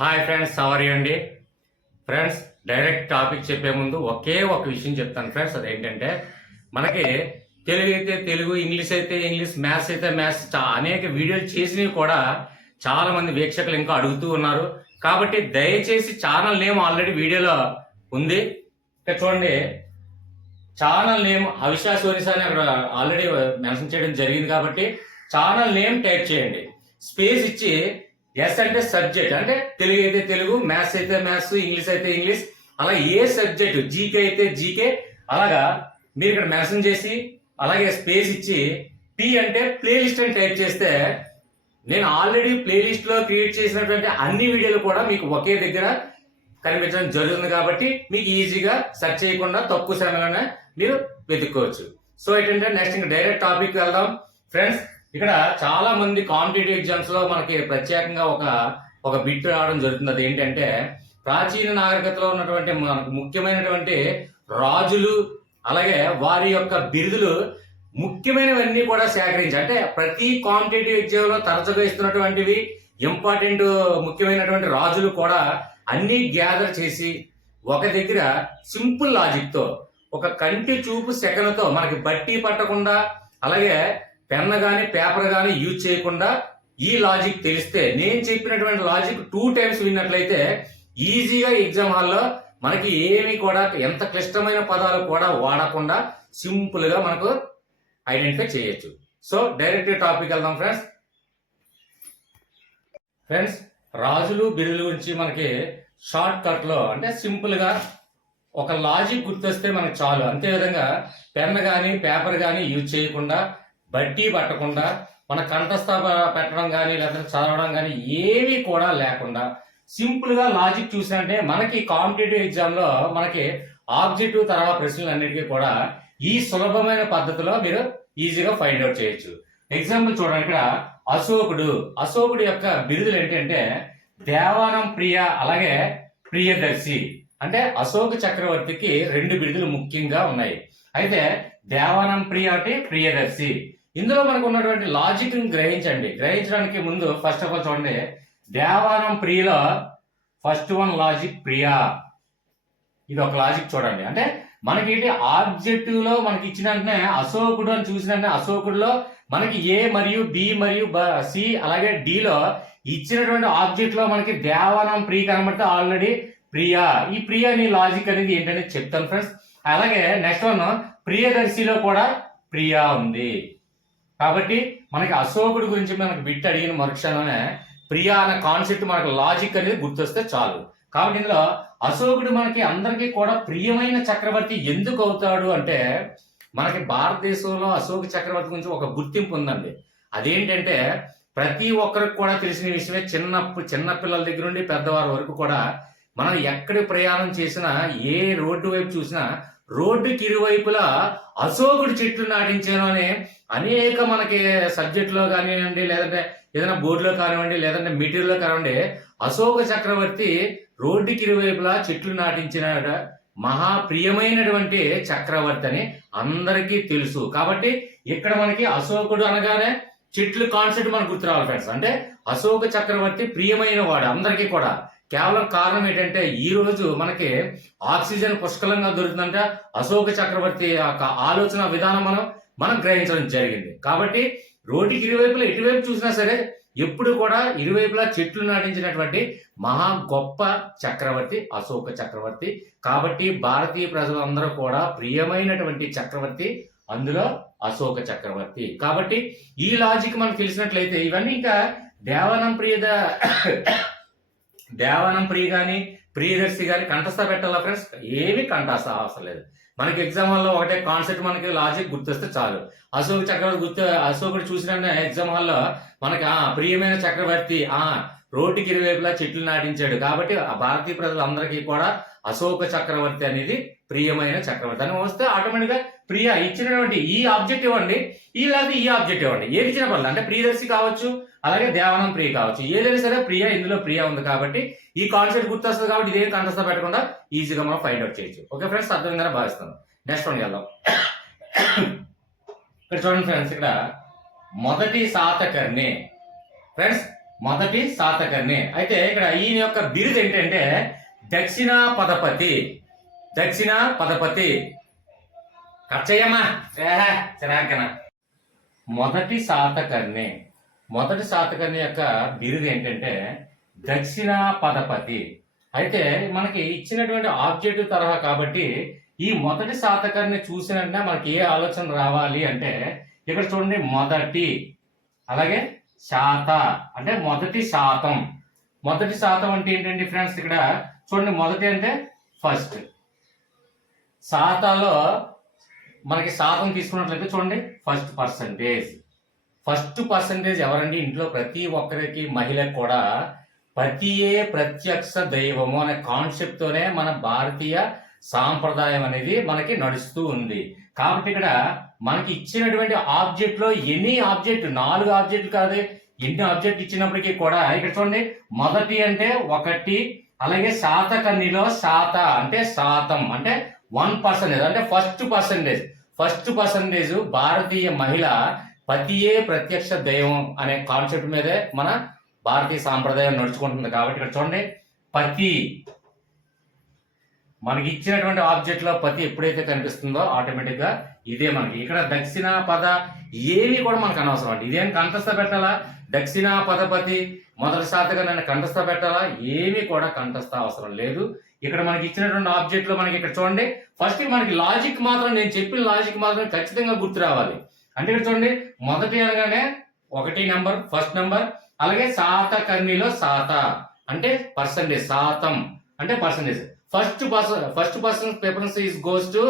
Hi friends, సవరి అండి. Friends, direct topic చెప్పే ముందు ఒకే ఒక విషయం చెప్తాను ఫ్రెండ్స్. అదేంటంటే మనకి తెలుగు అయితే తెలుగు, ఇంగ్లీష్ అయితే ఇంగ్లీష్, మ్యాథ్స్ అయితే మ్యాథ్స్ అనేక వీడియోలు చేసినవి కూడా చాలా మంది వీక్షకులు ఇంకా అడుగుతూ ఉన్నారు. కాబట్టి దయచేసి ఛానల్ నేమ్ ఆల్రెడీ వీడియోలో ఉంది. ఇక్కడ చూడండి, ఛానల్ నేమ్ అవిశ్వాస్ ఒరిసా అని అక్కడ ఆల్రెడీ మెన్షన్ చేయడం జరిగింది. కాబట్టి ఛానల్ నేమ్ టైప్ చేయండి, స్పేస్ ఇచ్చి ఎస్ అంటే సబ్జెక్ట్, అంటే తెలుగు అయితే తెలుగు, మ్యాథ్స్ అయితే మ్యాథ్స్, ఇంగ్లీష్ అయితే ఇంగ్లీష్, అలా ఏ సబ్జెక్ట్, జీకే అయితే జీకే, అలాగా మీరు ఇక్కడ మెన్షన్ చేసి అలాగే స్పేస్ ఇచ్చి పి అంటే ప్లేలిస్ట్ అని టైప్ చేస్తే నేను ఆల్రెడీ ప్లేలిస్ట్ లో క్రియేట్ చేసినటువంటి అన్ని వీడియోలు కూడా మీకు ఒకే దగ్గర కనిపించడం జరుగుతుంది. కాబట్టి మీకు ఈజీగా సెర్చ్ చేయకుండా తక్కువ సమయంలోనే మీరు వెతుక్కోవచ్చు. సో ఏంటంటే నెక్స్ట్ ఇంకా డైరెక్ట్ టాపిక్ వెళ్దాం ఫ్రెండ్స్. ఇక్కడ చాలా మంది కాంపిటేటివ్ ఎగ్జామ్స్ లో మనకి ప్రత్యేకంగా ఒక బిట్ రావడం జరుగుతుంది. అది ఏంటంటే ప్రాచీన నాగరికతలో ఉన్నటువంటి మనకు ముఖ్యమైనటువంటి రాజులు అలాగే వారి యొక్క బిరుదులు ముఖ్యమైనవన్నీ కూడా సేకరించి, అంటే ప్రతి కాంపిటేటివ్ ఎగ్జామ్ లో తరచుగా ఇస్తున్నటువంటివి ఇంపార్టెంట్ ముఖ్యమైనటువంటి రాజులు కూడా అన్ని గ్యాదర్ చేసి ఒక దగ్గర సింపుల్ లాజిక్ తో, ఒక కంటి చూపు సెకనుతో మనకి బట్టి పట్టకుండా, అలాగే పెన్ కానీ పేపర్ కానీ యూజ్ చేయకుండా ఈ లాజిక్ తెలిస్తే, నేను చెప్పినటువంటి లాజిక్ 2 times విన్నట్లయితే ఈజీగా ఎగ్జామ్ హాల్లో మనకి ఏమి కూడా ఎంత క్లిష్టమైన పదాలు కూడా వాడకుండా సింపుల్ గా మనకు ఐడెంటిఫై చేయొచ్చు. సో డైరెక్ట్ టాపిక్ వెళ్దాం ఫ్రెండ్స్. రాజులు బిరుదుల గురించి మనకి షార్ట్ కట్ లో, అంటే సింపుల్ గా ఒక లాజిక్ గుర్తొస్తే మనకు చాలు. అంతే విధంగా పెన్ కానీ పేపర్ కానీ యూజ్ చేయకుండా, బట్టి పట్టకుండా, మన కంఠస్థ పెట్టడం కానీ లేకపోతే చదవడం కానీ ఏమీ కూడా లేకుండా సింపుల్ గా లాజిక్ చూసినట్టే మనకి కాంపిటేటివ్ ఎగ్జామ్ లో మనకి ఆబ్జెక్టివ్ తరహా ప్రశ్నలు అన్నిటికీ కూడా ఈ సులభమైన పద్ధతిలో మీరు ఈజీగా ఫైండ్ అవుట్ చేయొచ్చు. ఎగ్జాంపుల్ చూడండి, ఇక్కడ అశోకుడు యొక్క బిరుదులు ఏంటంటే దేవానం ప్రియ అలాగే ప్రియదర్శి. అంటే అశోక చక్రవర్తికి 2 బిరుదులు ముఖ్యంగా ఉన్నాయి. అయితే దేవానం ప్రియ అంటే ప్రియదర్శి. ఇందులో మనకు ఉన్నటువంటి లాజిక్ గ్రహించడానికి ముందు ఫస్ట్ ఆఫ్ ఆల్ చూడండి, దేవానం ప్రియలో ఫస్ట్ వన్ లాజిక్ ప్రియా, ఇది ఒక లాజిక్ చూడండి. అంటే మనకి ఆబ్జెక్టివ్ లో మనకి ఇచ్చిన వెంటనే అశోకుడు అని చూసిన వెంటనే అశోకుడులో మనకి ఏ మరియు బి మరియు సి అలాగే డి లో ఇచ్చినటువంటి ఆబ్జెక్ట్ లో మనకి దేవానం ప్రియ కనబడితే ఆల్రెడీ ప్రియా, ఈ ప్రియా అనే లాజిక్ అనేది ఏంటనేది చెప్తాను ఫ్రెండ్స్. అలాగే నెక్స్ట్ వన్ ప్రియదర్శిలో కూడా ప్రియా ఉంది. కాబట్టి మనకి అశోకుడు గురించి మనకి బిట్ అడిగిన మరుక్షణమే ప్రియా అనే కాన్సెప్ట్ మనకు లాజిక్ అనేది గుర్తొస్తే చాలు. కాబట్టి ఇందులో అశోకుడు మనకి అందరికీ కూడా ప్రియమైన చక్రవర్తి ఎందుకు అవుతాడు అంటే, మనకి భారతదేశంలో అశోక చక్రవర్తి గురించి ఒక గుర్తింపు ఉందండి. అదేంటంటే ప్రతి ఒక్కరికి కూడా తెలిసిన విషయమే. చిన్న పిల్లల దగ్గర నుండి పెద్దవారి వరకు కూడా మనం ఎక్కడి ప్రయాణం చేసినా, ఏ రోడ్డు వైపు చూసినా రోడ్డుకి ఇరువైపులా అశోకుడు చెట్లు నాటించాను అని అనేక మనకి సబ్జెక్టులో కానివ్వండి, లేదంటే ఏదైనా బోర్డులో కానివ్వండి, లేదంటే మెటీరియల్లో కానివ్వండి, అశోక చక్రవర్తి రోడ్డుకి ఇరువైపులా చెట్లు నాటించిన మహాప్రియమైనటువంటి చక్రవర్తి అని అందరికీ తెలుసు. కాబట్టి ఇక్కడ మనకి అశోకుడు అనగానే చెట్లు కాన్సెప్ట్ మనకు గుర్తు రావాలి ఫ్రెండ్స్. అంటే అశోక చక్రవర్తి ప్రియమైన వాడు అందరికీ కూడా. కేవలం కారణం ఏంటంటే ఈ రోజు మనకి ఆక్సిజన్ పుష్కలంగా దొరుకుతుందంటే అశోక చక్రవర్తి యొక్క ఆలోచన విధానం మనం గ్రహించడం జరిగింది. కాబట్టి రోడ్డుకి ఇరువైపులా ఎటువైపు చూసినా సరే ఎప్పుడు కూడా ఇరువైపులా చెట్లు నాటించినటువంటి మహా గొప్ప చక్రవర్తి అశోక చక్రవర్తి. కాబట్టి భారతీయ ప్రజలందరూ కూడా ప్రియమైనటువంటి చక్రవర్తి అందులో అశోక చక్రవర్తి. కాబట్టి ఈ లాజిక్ మనకు తెలిసినట్లయితే ఇవన్నీ ఇంకా దేవానం ప్రియ కానీ ప్రియదర్శి కానీ కంఠస్థ పెట్టాలా ఫ్రెండ్స్? ఏమి కంఠస్థ అవసరం లేదు. మనకి ఎగ్జామ్ హాల్లో ఒకటే కాన్సెప్ట్ మనకి లాజిక్ గుర్తొస్తే చాలు. అశోక చక్రవర్తి అశోకుడు చూసిన ఎగ్జామ్ హాల్లో మనకి ప్రియమైన చక్రవర్తి రోడ్డుకి ఇరువైపులా చెట్లు నాటించాడు. కాబట్టి ఆ భారతీయ ప్రజలందరికీ కూడా అశోక చక్రవర్తి అనేది ప్రియమైన చక్రవర్తి అని వస్తే ఆటోమేటిక్ గా ప్రియ ఇచ్చినటువంటి ఈ ఆబ్జెక్ట్ ఇవ్వండి, ఈ లేదా ఈ ఆబ్జెక్ట్ ఇవ్వండి, ఏది ఇచ్చిన పర్లేదు. అంటే ప్రియదర్శి కావచ్చు, అలాగే దేవానం ప్రియ కావచ్చు, ఏదైనా సరే ప్రియ, ఇందులో ప్రియ ఉంది కాబట్టి ఈ కాన్సెప్ట్ గుర్తొస్తుంది. కాబట్టి ఇదేం కంఠస్థ పెట్టకుండా ఈజీగా మనం ఫైండ్ అవుట్ చేయొచ్చు. ఓకే ఫ్రెండ్స్, అర్థమైందని భావిస్తాను. నెక్స్ట్ వన్ వెళ్దాం. ఇక్కడ చూడండి ఫ్రెండ్స్, ఇక్కడ మొదటి శాతకర్ణి ఫ్రెండ్స్. మొదటి శాతకర్ణి. అయితే ఇక్కడ ఈయన యొక్క బిరుదు ఏంటంటే దక్షిణ పదపతి. దక్షిణ పదపతి కచ్చయ్యమ్మా చిరాకన. మొదటి శాతకర్ణి. మొదటి శాతకర్ణి యొక్క బిరుదు ఏంటంటే దక్షిణ పదపతి. అయితే మనకి ఇచ్చినటువంటి ఆబ్జెక్టివ్ తరహా కాబట్టి ఈ మొదటి శాతకర్ణి చూసినట్టే మనకి ఏ ఆలోచన రావాలి అంటే ఇక్కడ చూడండి మొదటి, అలాగే శాత అంటే మొదటి శాతం. మొదటి శాతం అంటే ఏంటండి ఫ్రెండ్స్, ఇక్కడ చూడండి మొదటి అంటే ఫస్ట్. శాతాలో మనకి శాతం తీసుకున్నట్లయితే చూడండి ఫస్ట్ పర్సంటేజ్. ఫస్ట్ పర్సంటేజ్ ఎవరండి? ఇంట్లో ప్రతి ఒక్కరికి, మహిళకు కూడా పతియే ప్రత్యక్ష దైవము అనే కాన్సెప్ట్ తోనే మన భారతీయ సాంప్రదాయం అనేది మనకి నడుస్తూ ఉంది. కాబట్టి ఇక్కడ మనకి ఇచ్చినటువంటి ఆబ్జెక్ట్ లో ఎన్ని ఆబ్జెక్ట్, 4 ఆబ్జెక్టులు కాదు, ఎన్ని ఆబ్జెక్ట్ ఇచ్చినప్పటికీ కూడా ఇక్కడ చూడండి మొదటి అంటే 1, అలాగే శాతకర్ణిలో శాత అంటే శాతం అంటే 1% అంటే ఫస్ట్ పర్సంటేజ్ భారతీయ మహిళ పతియే ప్రత్యక్ష దైవం అనే కాన్సెప్ట్ మీదే మన భారతీయ సాంప్రదాయం నడుచుకుంటుంది. కాబట్టి ఇక్కడ చూడండి పతి, మనకి ఇచ్చినటువంటి ఆబ్జెక్ట్ లో పతి ఎప్పుడైతే కనిపిస్తుందో ఆటోమేటిక్ గా ఇదే మనకి. ఇక్కడ దక్షిణ పద ఏమి కూడా మనకు అనవసరం అండి. ఇదేం కంఠస్థ పెట్టాలా? దక్షిణ పదపతి మొదటి శాతకర్ణి కంఠస్థ పెట్టాలా? ఏమీ కూడా కంఠస్థ అవసరం లేదు. ఇక్కడ మనకి ఇచ్చినటువంటి ఆబ్జెక్ట్ లో మనకి ఇక్కడ చూడండి ఫస్ట్ మనకి లాజిక్ మాత్రం, నేను చెప్పిన లాజిక్ మాత్రం ఖచ్చితంగా గుర్తు రావాలి. అంటే ఇక్కడ చూడండి మొదటి అనగానే 1 నెంబర్, ఫస్ట్ నెంబర్, అలాగే శాతకర్ణిలో శాత అంటే పర్సంటేజ్, శాతం అంటే percentage. First person preference is goes to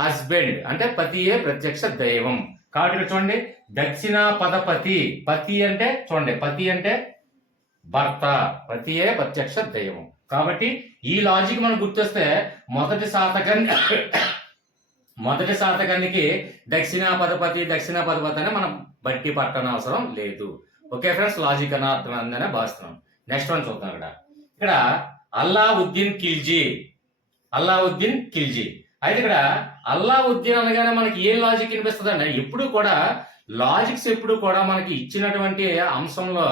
husband అంటే పతియే ప్రత్యక్ష దైవం. కాబట్టి ఇక్కడ చూడండి దక్షిణ పదపతి. పతి అంటే చూడండి పతి అంటే భర్త, పతియే ప్రత్యక్ష దైవం. కాబట్టి ఈ లాజిక్ మనం గుర్తొస్తే మొదటి శాతకర్ణికి దక్షిణ పదపతి అని మనం బట్టి పట్టన అవసరం లేదు. ఓకే ఫ్రెండ్స్, లాజిక్ అన్న అర్థం అందని భావిస్తున్నాం. నెక్స్ట్ వన్ చూద్దాం. ఇక్కడ అల్లావుద్దీన్ ఖిల్జీ. అయితే ఇక్కడ అల్లావుద్దీన్ అనగానే మనకి ఏ లాజిక్ వినిపిస్తుంది అంటే ఎప్పుడు కూడా లాజిక్స్ ఎప్పుడు కూడా మనకి ఇచ్చినటువంటి అంశంలో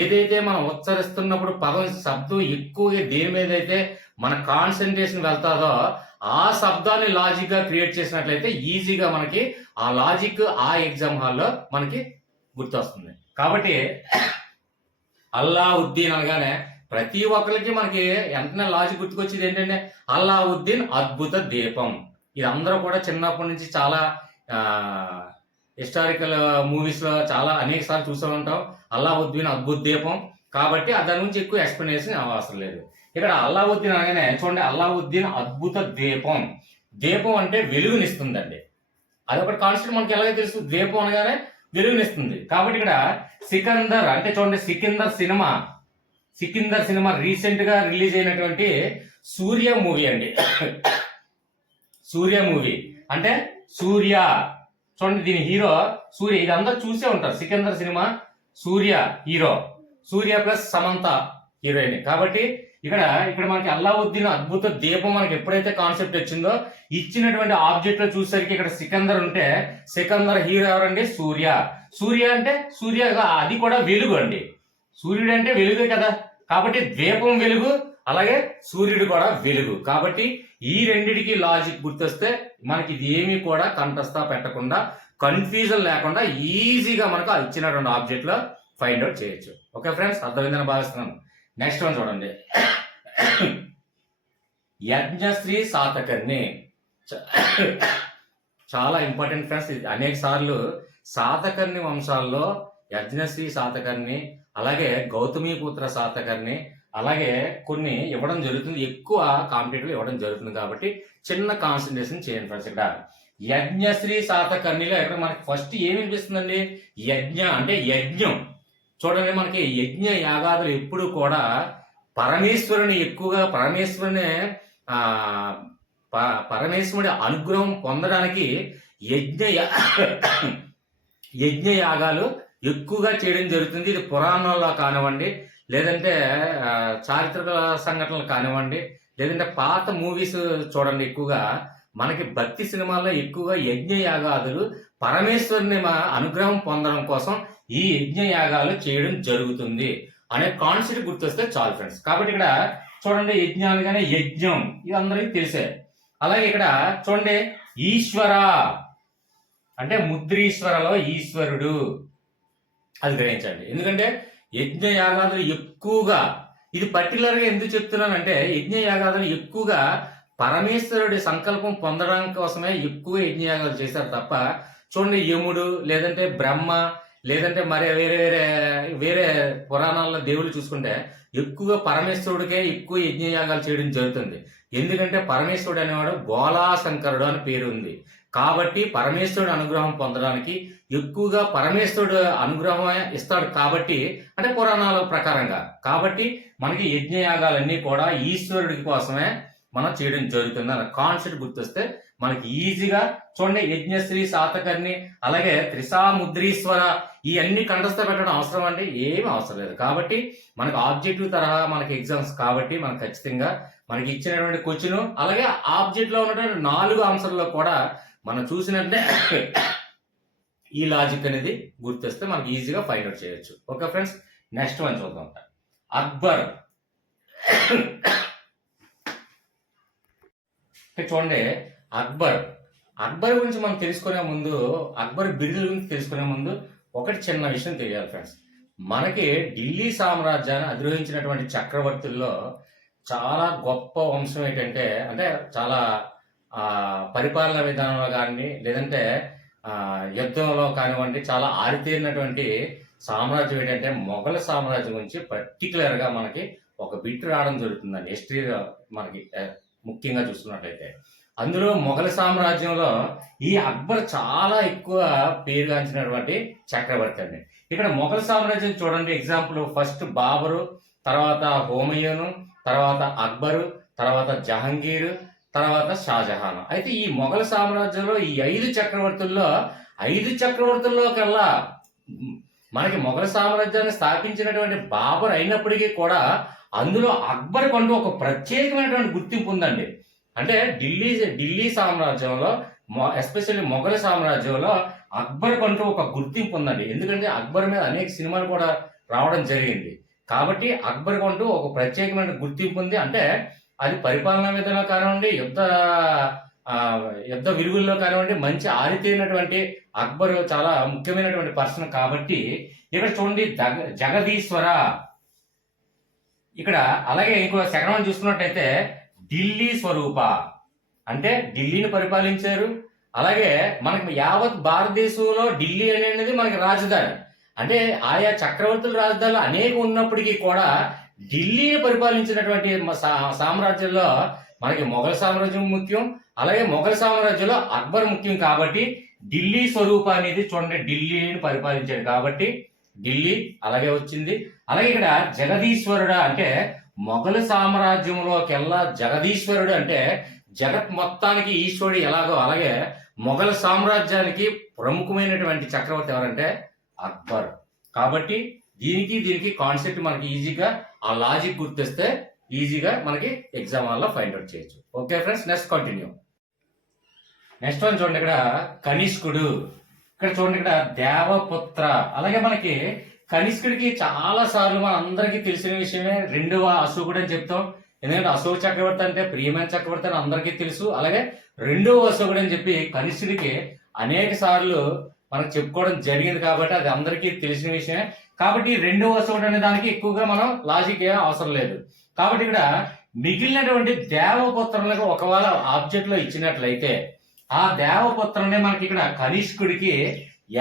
ఏదైతే మనం ఉచ్చరిస్తున్నప్పుడు పదం శబ్దం ఎక్కువగా దేని మీద అయితే మన కాన్సన్ట్రేషన్ వెళ్తాదో ఆ శబ్దాన్ని లాజిక్ గా క్రియేట్ చేసినట్లయితే ఈజీగా మనకి ఆ లాజిక్ ఆ ఎగ్జామ్ హాల్లో మనకి గుర్తొస్తుంది. కాబట్టి అల్లావుద్దీన్ అనగానే ప్రతి ఒక్కరికి మనకి వెంటనే లాజిక్ గుర్తుకొచ్చేది ఏంటంటే అల్లావుద్దీన్ అద్భుత దీపం. ఇది అందరూ కూడా చిన్నప్పటి నుంచి చాలా హిస్టారికల్ మూవీస్ లో చాలా అనేక సార్లు చూస్తూ ఉంటాం అల్లావుద్దీన్ అద్భుత దీపం. కాబట్టి దాని గురించి ఎక్కువ ఎక్స్ప్లెనేషన్ అవసరం లేదు. ఇక్కడ అల్లావుద్దీన్ అనగానే చూడండి అల్లావుద్దీన్ అద్భుత దీపం. దీపం అంటే వెలుగునిస్తుందండి. అదొకటి కాన్సెప్ట్ మనకి ఎలాగో తెలుసు, దీపం అనగానే వెలుగునిస్తుంది. కాబట్టి ఇక్కడ సికందర్ అంటే చూడండి సికిందర్ సినిమా రీసెంట్ గా రిలీజ్ అయినటువంటి సూర్య మూవీ అండి. సూర్య మూవీ అంటే సూర్య చూడండి దీని హీరో సూర్య. ఇది అందరూ చూసే ఉంటారు. సికిందర్ సినిమా సూర్య హీరో, సూర్య ప్లస్ సమంత హీరోయిన్. కాబట్టి ఇక్కడ మనకి అల్లావుద్దీన్ అద్భుత దీపం మనకి ఎప్పుడైతే కాన్సెప్ట్ వచ్చిందో ఇచ్చినటువంటి ఆబ్జెక్ట్ లో చూసేసరికి ఇక్కడ సికందర్ ఉంటే సికందర్ హీరో ఎవరండి? సూర్య అంటే అది కూడా వెలుగు అండి. సూర్యుడు అంటే వెలుగే కదా. కాబట్టి దీపం వెలుగు, అలాగే సూర్యుడు కూడా వెలుగు. కాబట్టి ఈ రెండిటికి లాజిక్ గుర్తొస్తే మనకి ఇది ఏమీ కూడా కంఠస్థ పెట్టకుండా కన్ఫ్యూజన్ లేకుండా ఈజీగా మనకు ఇచ్చినటువంటి ఆబ్జెక్ట్ లో ఫైండ్ అవుట్ చేయొచ్చు. ఓకే ఫ్రెండ్స్, అర్థమైందని భావిస్తున్నాను. నెక్స్ట్ వన్ చూడండి యజ్ఞశ్రీ శాతకర్ణి. చాలా ఇంపార్టెంట్ ఫ్రెండ్స్. ఇది అనేక సార్లు శాతకర్ణి వంశాల్లో యజ్ఞశ్రీ శాతకర్ణి, అలాగే గౌతమిపుత్ర శాతకర్ణి, అలాగే కొన్ని ఇవ్వడం జరుగుతుంది. ఎక్కువ కాంపిటేటివ్ ఇవ్వడం జరుగుతుంది. కాబట్టి చిన్న కాన్సన్ట్రేషన్ చేయండి ఫ్రెండ్స్. ఇక్కడ యజ్ఞశ్రీ శాతకర్ణిలో ఇక్కడ మనకి ఫస్ట్ ఏమి అనిపిస్తుందండి? యజ్ఞ అంటే యజ్ఞం. చూడండి మనకి యజ్ఞ యాగాదులు ఎప్పుడు కూడా పరమేశ్వరుని అనుగ్రహం పొందడానికి యజ్ఞ యాగాలు ఎక్కువగా చేయడం జరుగుతుంది. ఇది పురాణాల్లో కానివ్వండి, లేదంటే చారిత్రక సంఘటనలు కానివ్వండి, లేదంటే పాత మూవీస్ చూడండి. ఎక్కువగా మనకి భక్తి సినిమాల్లో ఎక్కువగా యజ్ఞ యాగాదులు పరమేశ్వరుని అనుగ్రహం పొందడం కోసం ఈ యజ్ఞ యాగాలు చేయడం జరుగుతుంది. అనే కాన్సెప్ట్ గుర్తొస్తే చాలు ఫ్రెండ్స్. కాబట్టి ఇక్కడ చూడండి యజ్ఞాలుగానే యజ్ఞం ఇది అందరికీ తెలిసే. అలాగే ఇక్కడ చూడండి ఈశ్వర అంటే ముద్రీశ్వరలో ఈశ్వరుడు అది గ్రహించండి. ఎందుకంటే యజ్ఞ యాగాదులు ఎక్కువగా ఇది పర్టికులర్ గా ఎందుకు చెప్తున్నానంటే యజ్ఞ యాగాదులు ఎక్కువగా పరమేశ్వరుడి సంకల్పం పొందడానికి కోసమే ఎక్కువ యజ్ఞయాగాలు చేశారు తప్ప చూడండి యముడు లేదంటే బ్రహ్మ లేదంటే మరి వేరే వేరే వేరే పురాణాల్లో దేవుళ్ళు చూసుకుంటే ఎక్కువగా పరమేశ్వరుడికే ఎక్కువ యజ్ఞయాగాలు చేయడం జరుగుతుంది. ఎందుకంటే పరమేశ్వరుడు అనేవాడు బోలాశంకరుడు అని పేరు ఉంది. కాబట్టి పరమేశ్వరుడు అనుగ్రహం పొందడానికి ఎక్కువగా పరమేశ్వరుడు అనుగ్రహం ఇస్తాడు కాబట్టి అంటే పురాణాల ప్రకారంగా కాబట్టి మనకి యజ్ఞయాగాలన్నీ కూడా ఈశ్వరుడి కోసమే మనం చేయడం జరుగుతుంది అన్న కాన్సెప్ట్ గుర్తొస్తే మనకి ఈజీగా చూడండి యజ్ఞశ్రీ శాతకర్ణి అలాగే త్రిసాముద్రీశ్వర ఈ అన్ని కంఠస్థ పెట్టడం అవసరం అంటే ఏమీ అవసరం లేదు. కాబట్టి మనకు ఆబ్జెక్టివ్ తరహా మనకి ఎగ్జామ్స్ కాబట్టి మనకు ఖచ్చితంగా మనకి ఇచ్చినటువంటి క్వశ్చన్ అలాగే ఆబ్జెక్ట్ లో ఉన్నటువంటి 4 ఆన్సర్లో కూడా మనం చూసినట్టే ఈ లాజిక్ అనేది గుర్తొస్తే మనకి ఈజీగా ఫైండ్ అవుట్ చేయొచ్చు. ఓకే ఫ్రెండ్స్, నెక్స్ట్ వన్ చూద్దాం. అక్బర్ చూడండి అక్బర్ గురించి మనం తెలుసుకునే ముందు అక్బర్ బిరుదుల గురించి తెలుసుకునే ముందు ఒకటి చిన్న విషయం తెలియాలి ఫ్రెండ్స్. మనకి ఢిల్లీ సామ్రాజ్యాన్ని అధిరోహించినటువంటి చక్రవర్తుల్లో చాలా గొప్ప వంశం ఏంటంటే అంటే చాలా పరిపాలన విధానంలో కానీ లేదంటే యుద్ధంలో కానివ్వండి చాలా ఆరితేరినటువంటి సామ్రాజ్యం ఏంటంటే మొఘల్ సామ్రాజ్యం గురించి పర్టికులర్గా మనకి ఒక బిట్ రావడం జరుగుతుందండి హిస్టరీలో మనకి ముఖ్యంగా చూసుకున్నట్లయితే. అందులో మొఘల్ సామ్రాజ్యంలో ఈ అక్బర్ చాలా ఎక్కువ పేరుగాంచినటువంటి చక్రవర్తి అండి. ఇక్కడ మొఘల్ సామ్రాజ్యం చూడండి ఎగ్జాంపుల్ ఫస్ట్ బాబరు, తర్వాత హుమయూను, తర్వాత అక్బరు, తర్వాత జహంగీర్, తర్వాత షాజహాన్. అయితే ఈ మొఘల్ సామ్రాజ్యంలో ఈ 5 చక్రవర్తుల్లో కల్లా మనకి మొఘల్ సామ్రాజ్యాన్ని స్థాపించినటువంటి బాబర్ అయినప్పటికీ కూడా అందులో అక్బర్ కంటూ ఒక ప్రత్యేకమైనటువంటి గుర్తింపు ఉందండి. అంటే ఢిల్లీ సామ్రాజ్యంలో ఎస్పెషల్లీ మొఘల్ సామ్రాజ్యంలో అక్బర్ కంటూ ఒక గుర్తింపు ఉందండి. ఎందుకంటే అక్బర్ మీద అనేక సినిమాలు కూడా రావడం జరిగింది. కాబట్టి అక్బర్ కంటూ ఒక ప్రత్యేకమైన గుర్తింపు ఉంది. అంటే అది పరిపాలనా విధానంలో కానివ్వండి యుద్ధ విలువల్లో కానివ్వండి మంచి ఆరితేరినటువంటి అక్బర్ చాలా ముఖ్యమైనటువంటి పర్సన్. కాబట్టి ఇక్కడ చూడండి జగదీశ్వర ఇక్కడ అలాగే ఇంకో సెకండ్ చూసుకున్నట్టయితే ఢిల్లీ స్వరూప అంటే ఢిల్లీని పరిపాలించారు. అలాగే మనకి యావత్ భారతదేశంలో ఢిల్లీ అనేది మనకి రాజధాని. అంటే ఆయా చక్రవర్తుల రాజధానులు అనేక ఉన్నప్పటికీ కూడా ఢిల్లీని పరిపాలించినటువంటి సామ్రాజ్యంలో మనకి మొఘల్ సామ్రాజ్యం ముఖ్యం. అలాగే మొఘల్ సామ్రాజ్యంలో అక్బర్ ముఖ్యం. కాబట్టి ఢిల్లీ స్వరూప అనేది చూడండి ఢిల్లీని పరిపాలించాడు కాబట్టి ఢిల్లీ అలాగే వచ్చింది. అలాగే ఇక్కడ జగదీశ్వరుడా అంటే మొఘల్ సామ్రాజ్యంలోకెల్లా జగదీశ్వరుడు అంటే జగత్ మొత్తానికి ఈశ్వరుడు ఎలాగో అలాగే మొఘల్ సామ్రాజ్యానికి ప్రముఖమైనటువంటి చక్రవర్తి ఎవరంటే అక్బర్. కాబట్టి దీనికి కాన్సెప్ట్ మనకి ఈజీగా ఆ లాజిక్ గుర్తిస్తే ఈజీగా మనకి ఎగ్జామ్ హాల్లో ఫైండ్ అవుట్ చేయొచ్చు. Okay friends, next continue. Next one చూడండి ఇక్కడ కనిష్కుడు. ఇక్కడ చూడండి ఇక్కడ దేవపుత్ర. అలాగే మనకి కనిష్కుడికి చాలా సార్లు మన అందరికీ తెలిసిన విషయమే 2వ అశోకుడు అని చెప్తాం. ఎందుకంటే అశోక చక్రవర్తి అంటే ప్రియమైన చక్రవర్తి అని అందరికీ తెలుసు. అలాగే 2వ అశోకుడు అని చెప్పి కనిష్కుడికి అనేక సార్లు మనకు చెప్పుకోవడం జరిగింది. కాబట్టి అది అందరికీ తెలిసిన విషయమే. కాబట్టి 2వ అశోకుడు అనే దానికి ఎక్కువగా మనం లాజిక్ ఏం అవసరం లేదు. కాబట్టి ఇక్కడ మిగిలినటువంటి దేవపుత్రులకు ఒకవేళ ఆబ్జెక్ట్ లో ఇచ్చినట్లయితే ఆ దేవపుత్రుని మనకి ఇక్కడ కనిష్కుడికి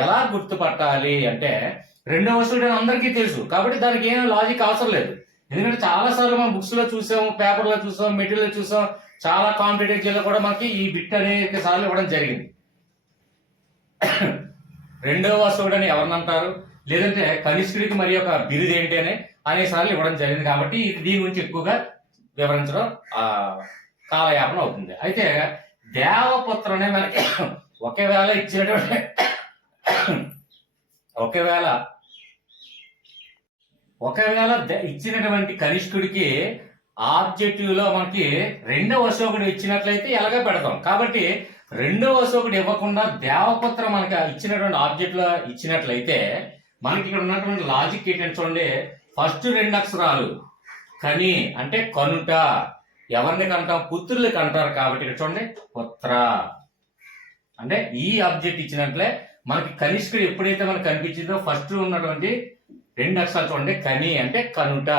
ఎలా గుర్తుపట్టాలి అంటే 2వ అశోకుడు అని అందరికీ తెలుసు. కాబట్టి దానికి ఏం లాజిక్ అవసరం లేదు. ఎందుకంటే చాలా సార్లు మనం బుక్స్ లో చూసాం, పేపర్ లో చూసాం, మెటీరియల్ చూసాం, చాలా కాంపిటేటివ్ ఎగ్జామ్ లో కూడా మనకి ఈ బిట్ అనేక సార్లు ఇవ్వడం జరిగింది. 2వ అశోకుడు అని ఎవరిని అంటారు లేదంటే కనిష్కుడికి మరి ఒక బిరుదు ఏంటి అని అనేక సార్లు ఇవ్వడం జరిగింది. కాబట్టి దీని గురించి ఎక్కువగా వివరించడం కాలయాపన అవుతుంది. అయితే దేవపుత్రనే మనకి ఒకవేళ ఇచ్చినటువంటి కనిష్కుడికి ఆబ్జెక్టివ్ లో మనకి 2వ అశోకుడు ఇచ్చినట్లయితే ఎలాగ పెడతాం. కాబట్టి 2వ అశోకుడు ఇవ్వకుండా దేవపుత్ర మనకి ఇచ్చినటువంటి ఆబ్జెక్ట్ లో ఇచ్చినట్లయితే మనకి ఇక్కడ ఉన్నటువంటి లాజిక్ ఏంటంటే చూడండి ఫస్ట్ 2 అక్షరాలు కని అంటే కనుట. ఎవరిని కంటాం? పుత్రులకి అంటారు. కాబట్టి ఇక్కడ చూడండి పుత్ర అంటే ఈ ఆబ్జెక్ట్ ఇచ్చినట్లే మనకి కనిష్కుడు ఎప్పుడైతే మనకు కనిపించిందో ఫస్ట్ ఉన్నటువంటి 2 అక్షరాలు చూడండి. కని అంటే కనుట,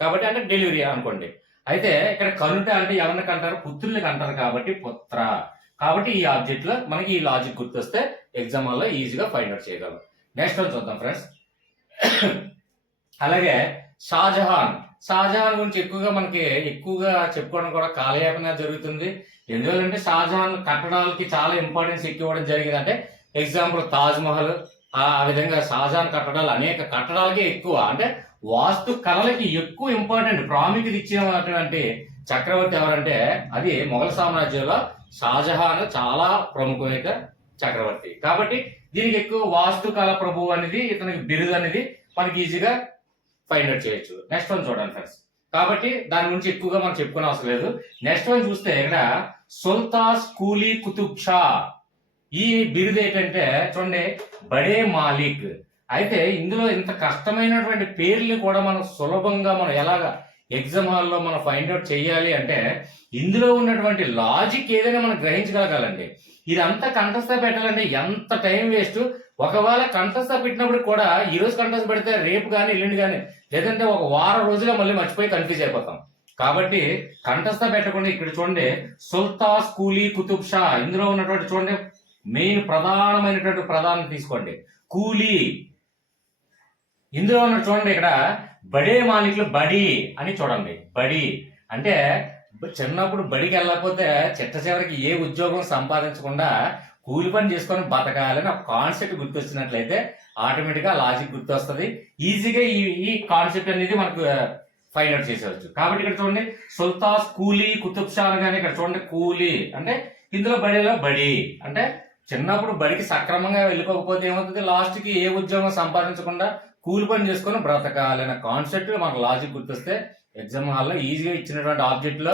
కాబట్టి అంటే డెలివరీ అనుకోండి. అయితే ఇక్కడ కనుట అంటే ఎవరిని కంటారు? పుత్రులకి అంటారు కాబట్టి పుత్ర. కాబట్టి ఈ ఆబ్జెక్ట్ లో మనకి ఈ లాజిక్ గుర్తొస్తే ఎగ్జామ్ వల్ల ఈజీగా ఫైండ్ అవుట్ చేయగలం. నెక్స్ట్ వన్ చూద్దాం ఫ్రెండ్స్. అలాగే షాజహాన్ గురించి ఎక్కువగా చెప్పుకోవడం కూడా కాలయాపన జరుగుతుంది. ఎందువల్లంటే షాజహాన్ కట్టడాలకి చాలా ఇంపార్టెన్స్ ఎక్కువ ఇవ్వడం జరిగింది. అంటే ఎగ్జాంపుల్ తాజ్ మహల్, ఆ విధంగా షాజహాన్ కట్టడాలు అనేక కట్టడాలకి ఎక్కువ, అంటే వాస్తు కళలకి ఎక్కువ ఇంపార్టెంట్ ప్రాముఖ్యత ఇచ్చినటువంటి చక్రవర్తి ఎవరంటే అది మొఘల్ సామ్రాజ్యంలో షాజహాన్ చాలా ప్రముఖమైన చక్రవర్తి. కాబట్టి దీనికి ఎక్కువ వాస్తు కళ ప్రభువు అనేది ఇతనికి బిరుదు అనేది మనకి ఈజీగా ఫైండ్ అవుట్ చేయొచ్చు. నెక్స్ట్ వన్ చూడండి ఫ్రెండ్స్. కాబట్టి దాని గురించి ఎక్కువగా మనం చెప్పుకునే అవసరం లేదు. నెక్స్ట్ వన్ చూస్తే ఇక్కడ సుల్తాన్ కూలీ కుతుబ్ షా. ఈ బిరుదు ఏంటంటే చూడండి బడే మాలిక్. అయితే ఇందులో ఇంత కష్టమైనటువంటి పేర్లు కూడా మనం సులభంగా మనం ఎలాగా ఎగ్జామ్ హాల్లో మనం ఫైండ్ అవుట్ చేయాలి అంటే ఇందులో ఉన్నటువంటి లాజిక్ ఏదైనా మనం గ్రహించగలగాలండి. ఇదంతా కంఠస్థ పెట్టాలంటే ఎంత టైం వేస్ట్. ఒకవేళ కంఠస్థ పెట్టినప్పుడు కూడా ఈ రోజు కంఠస్థ పెడితే రేపు కానీ ఎల్లుండి కానీ లేదంటే ఒక వారం రోజుగా మళ్ళీ మర్చిపోయి కన్ఫ్యూజ్ అయిపోతాం. కాబట్టి కంఠస్థ పెట్టకుండా ఇక్కడ చూడండి సుల్తాన్ కూలీ కుతుబ్ షా. ఇందులో ఉన్నటువంటి చూడండి మెయిన్ ప్రధానమైనటువంటి ప్రధానం తీసుకోండి కూలీ. ఇందులో ఉన్న చూడండి ఇక్కడ బడే మాలిక్లు బడి అని చూడండి. బడి అంటే చిన్నప్పుడు బడికి వెళ్ళకపోతే చిట్ట చివరికి ఏ ఉద్యోగం సంపాదించకుండా కూలి పని చేసుకొని బతకాలని ఒక కాన్సెప్ట్ గుర్తొచ్చినట్లయితే ఆటోమేటిక్ గా లాజిక్ గుర్తొస్తుంది. ఈజీగా ఈ కాన్సెప్ట్ అనేది మనకు ఫైండ్ అవుట్ చేసేవచ్చు. కాబట్టి ఇక్కడ చూడండి సుల్తాన్ కూలీ కుతుబ్ షా అనగానే ఇక్కడ చూడండి కూలీ అంటే ఇందులో బడిలో బడి అంటే చిన్నప్పుడు బడికి సక్రమంగా వెళ్ళిపోకపోతే ఏమవుతుంది, లాస్ట్ కి ఏ ఉద్యోగం సంపాదించకుండా కూలి పని చేసుకొని బ్రతకాలనే కాన్సెప్ట్ మనకు లాజిక్ గుర్తొస్తే ఎగ్జామ్ హాల్లో ఈజీగా ఇచ్చినటువంటి ఆబ్జెక్ట్ లో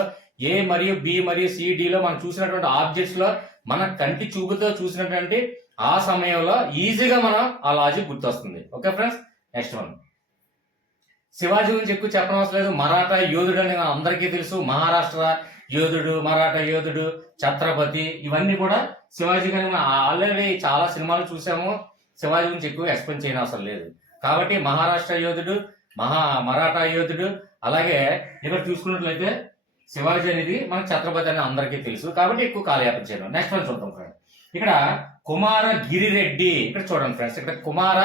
ఏ మరియు బి మరియు సిడిలో మనం చూసినటువంటి ఆబ్జెక్ట్స్ లో మన కంటి చూపుతో చూసినటువంటి ఆ సమయంలో ఈజీగా మనం ఆ లాజిక్ గుర్తొస్తుంది. Okay friends. Next one Shivaji గురించి ఎక్కువ చెప్పనవసరం లేదు. మరాఠా యోధుడు అని అందరికీ తెలుసు. మహారాష్ట్ర యోధుడు, మరాఠా యోధుడు, ఛత్రపతి, ఇవన్నీ కూడా శివాజీ గారి ఆల్రెడీ చాలా సినిమాలు చూసాము. శివాజీ గురించి ఎక్కువ ఎక్స్ప్లెయిన్ చేయని అవసరం లేదు. కాబట్టి మహారాష్ట్ర యోధుడు, మరాఠా యోధుడు, అలాగే ఇక్కడ చూసుకున్నట్లయితే శివాజీ అనేది మనకు ఛత్రపతి అని అందరికీ తెలుసు. కాబట్టి ఎక్కువ కాలయాపన చేయడం. నెక్స్ట్ వన్ చూద్దాం ఫ్రెండ్. ఇక్కడ కుమార గిరిరెడ్డి. ఇక్కడ చూడండి ఫ్రెండ్స్, ఇక్కడ కుమార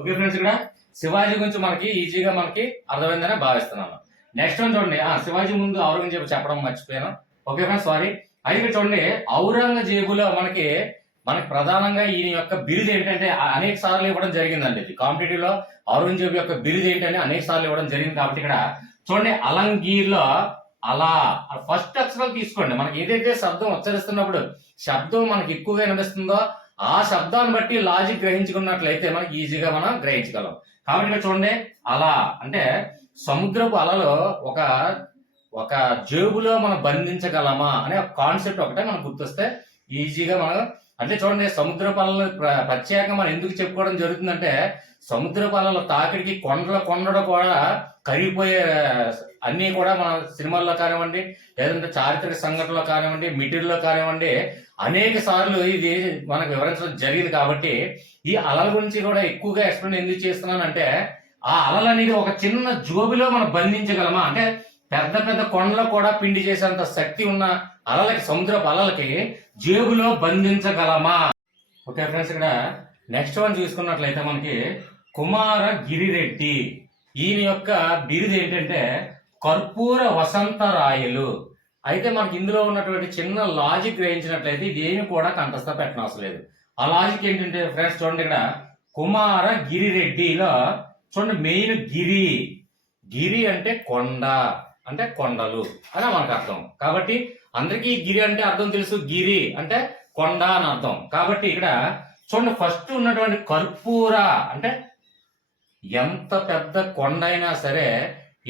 ఓకే ఫ్రెండ్స్, ఇక్కడ శివాజీ గురించి మనకి ఈజీగా మనకి అర్థమైందని భావిస్తున్నాను. నెక్స్ట్ వన్ చూడండి. శివాజీ ముందు ఔరంగజేబు చెప్పడం మర్చిపోయాను. Okay friends, sorry. అయితే చూడండి ఔరంగజేబులో మనకి ప్రధానంగా ఈయన యొక్క బిరుదు ఏంటంటే అనేక సార్లు ఇవ్వడం జరిగిందండి. ఇది కాంపిటేటివ్ లో ఔరంగజేబు యొక్క బిరుదు ఏంటంటే అనేక సార్లు ఇవ్వడం జరిగింది. కాబట్టి ఇక్కడ చూడండి అలంగీర్ లో అలా ఫస్ట్ అక్షరాలు తీసుకోండి. మనకి ఏదైతే శబ్దం ఉచ్చరిస్తున్నప్పుడు శబ్దం మనకి ఎక్కువగా వినిపిస్తుందో ఆ శబ్దాన్ని బట్టి లాజిక్ గ్రహించుకున్నట్లయితే మనకి ఈజీగా మనం గ్రహించగలం. కాబట్టి ఇక్కడ చూడండి అలా అంటే సముద్రపు అలలో ఒక జేబులో మనం బంధించగలమా అనే ఒక కాన్సెప్ట్ ఒకటే మనకు గుర్తొస్తే ఈజీగా మనం అంటే చూడండి సముద్రపు అలలు ప్రత్యేకంగా మనం ఎందుకు చెప్పుకోవడం జరుగుతుందంటే సముద్రపు అలల తాకిడికి కొండలు కూడా కరిగిపోయే అన్ని కూడా మన సినిమాల్లో కానివ్వండి లేదంటే చారిత్రక సంఘటనలో కానివ్వండి మిటిల్లో కానివ్వండి అనేక సార్లు ఇది మనకు వివరించడం జరిగింది. కాబట్టి ఈ అలల గురించి కూడా ఎక్కువగా ఎక్స్ప్లెయిన్ ఎందుకు చేస్తున్నానంటే ఆ అలలు అనేది ఒక చిన్న జోబిలో మనం బంధించగలమా అంటే పెద్ద పెద్ద కొండలు కూడా పిండి చేసేంత శక్తి ఉన్న అలలకి సముద్రపు అలలకి జేబులో బంధించగలమా. ఓకే ఫ్రెండ్స్, ఇక్కడ నెక్స్ట్ వన్ చూసుకున్నట్లయితే మనకి కుమార గిరిరెడ్డి. ఈయన యొక్క బిరుదు ఏంటంటే కర్పూర వసంతరాయలు. అయితే మనకి ఇందులో ఉన్నటువంటి చిన్న లాజిక్ గ్రహించినట్లయితే ఇదేమి కూడా కంఠస్థ పెట్టనవసరం లేదు. ఆ లాజిక్ ఏంటంటే ఫ్రెండ్స్ చూడండి ఇక్కడ కుమార గిరిరెడ్డిలో చూడండి మెయిన్ గిరి అంటే కొండ అంటే కొండలు అని మనకు అర్థం. కాబట్టి అందరికీ గిరి అంటే అర్థం తెలుసు, గిరి అంటే కొండ అని అర్థం. కాబట్టి ఇక్కడ చూడండి ఫస్ట్ ఉన్నటువంటి కర్పూర అంటే ఎంత పెద్ద కొండ అయినా సరే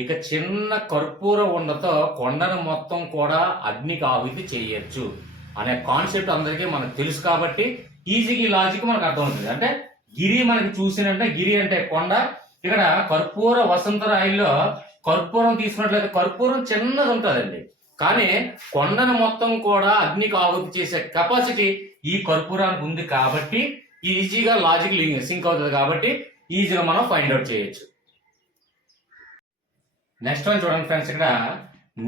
ఇక చిన్న కర్పూర ఉండతో కొండను మొత్తం కూడా అగ్నికి ఆహుతి చేయొచ్చు అనే కాన్సెప్ట్ అందరికీ మనకు తెలుసు. కాబట్టి ఈజీగా ఈ లాజిక్ మనకు అర్థం అవుతుంది. అంటే గిరి మనకి చూసినంటే గిరి అంటే కొండ. ఇక్కడ కర్పూర వసంతరాయిల్లో కర్పూరం తీసుకున్నట్లయితే కర్పూరం చిన్నది ఉంటుందండి, కానీ కొండను మొత్తం కూడా అగ్నికి ఆహుతి చేసే కెపాసిటీ ఈ కర్పూరానికి ఉంది కాబట్టి ఈజీగా లాజిక్ సింక్ అవుతుంది, కాబట్టి ఈజీగా మనం ఫైండ్ అవుట్ చేయొచ్చు. నెక్స్ట్ వన్ చూడండి ఫ్రెండ్స్, ఇక్కడ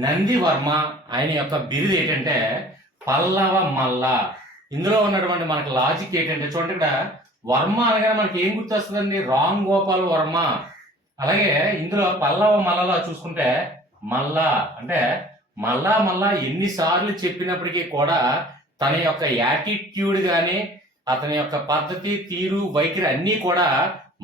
నందివర్మ ఆయన యొక్క బిరుదు ఏంటంటే పల్లవ మల్ల. ఇందులో ఉన్నటువంటి మనకి లాజిక్ ఏంటంటే చూడండి, ఇక్కడ వర్మ అనగానే మనకి ఏం గుర్తొస్తుందండి? రామ్ గోపాల్ వర్మ. అలాగే ఇందులో పల్లవ మల్లలో చూసుకుంటే మల్ల అంటే మళ్ళా ఎన్నిసార్లు చెప్పినప్పటికీ కూడా తన యొక్క యాటిట్యూడ్ కానీ అతని యొక్క పద్ధతి తీరు వైఖరి అన్నీ కూడా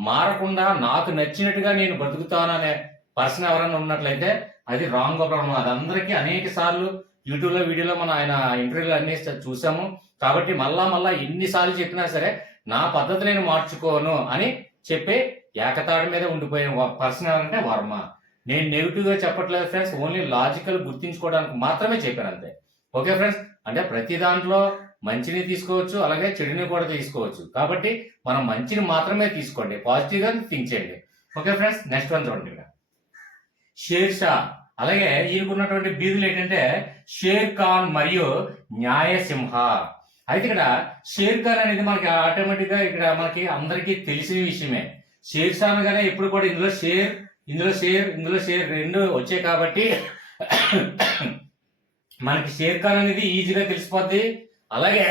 మారకుండా నాకు నచ్చినట్టుగా నేను బ్రతుకుతాననే పర్సన్ ఎవరైనా ఉన్నట్లయితే అది రామ్ గోపాల్ వర్మ. అది అందరికీ అనేక సార్లు యూట్యూబ్లో వీడియోలో మనం ఆయన ఇంటర్వ్యూలు అన్ని చూసాము. కాబట్టి మళ్ళా ఎన్నిసార్లు చెప్పినా సరే నా పద్ధతి నేను మార్చుకోను అని చెప్పే ఏకతాడి మీద ఉండిపోయిన పర్సన్ ఎవరంటే వర్మ. నేను నెగిటివ్ గా చెప్పట్లేదు ఫ్రెండ్స్, ఓన్లీ లాజికల్ గుర్తించుకోవడానికి మాత్రమే చెప్పాను అంతే. ఓకే ఫ్రెండ్స్, అంటే ప్రతి దాంట్లో మంచిని తీసుకోవచ్చు, అలాగే చెడుని కూడా తీసుకోవచ్చు. కాబట్టి మనం మంచిని మాత్రమే తీసుకోండి, పాజిటివ్ గా థింక్ చేయండి. ఓకే ఫ్రెండ్స్, నెక్స్ట్ వన్ చూడండి. ఇక్కడ షేర్ షా, అలాగే ఈయనకున్నటువంటి బీరులు ఏంటంటే షేర్ ఖాన్ మరియు న్యాయసింహ. అయితే ఇక్కడ షేర్ ఖాన్ అనేది మనకి ఆటోమేటిక్ గా ఇక్కడ మనకి అందరికీ తెలిసిన విషయమే. షేర్ షా అనగానే ఎప్పుడు కూడా ఇందులో షేర్ రెండు వచ్చాయి కాబట్టి మనకి షేర్ ఖాన్ అనేది ఈజీగా తెలిసిపోద్ది. అలాగే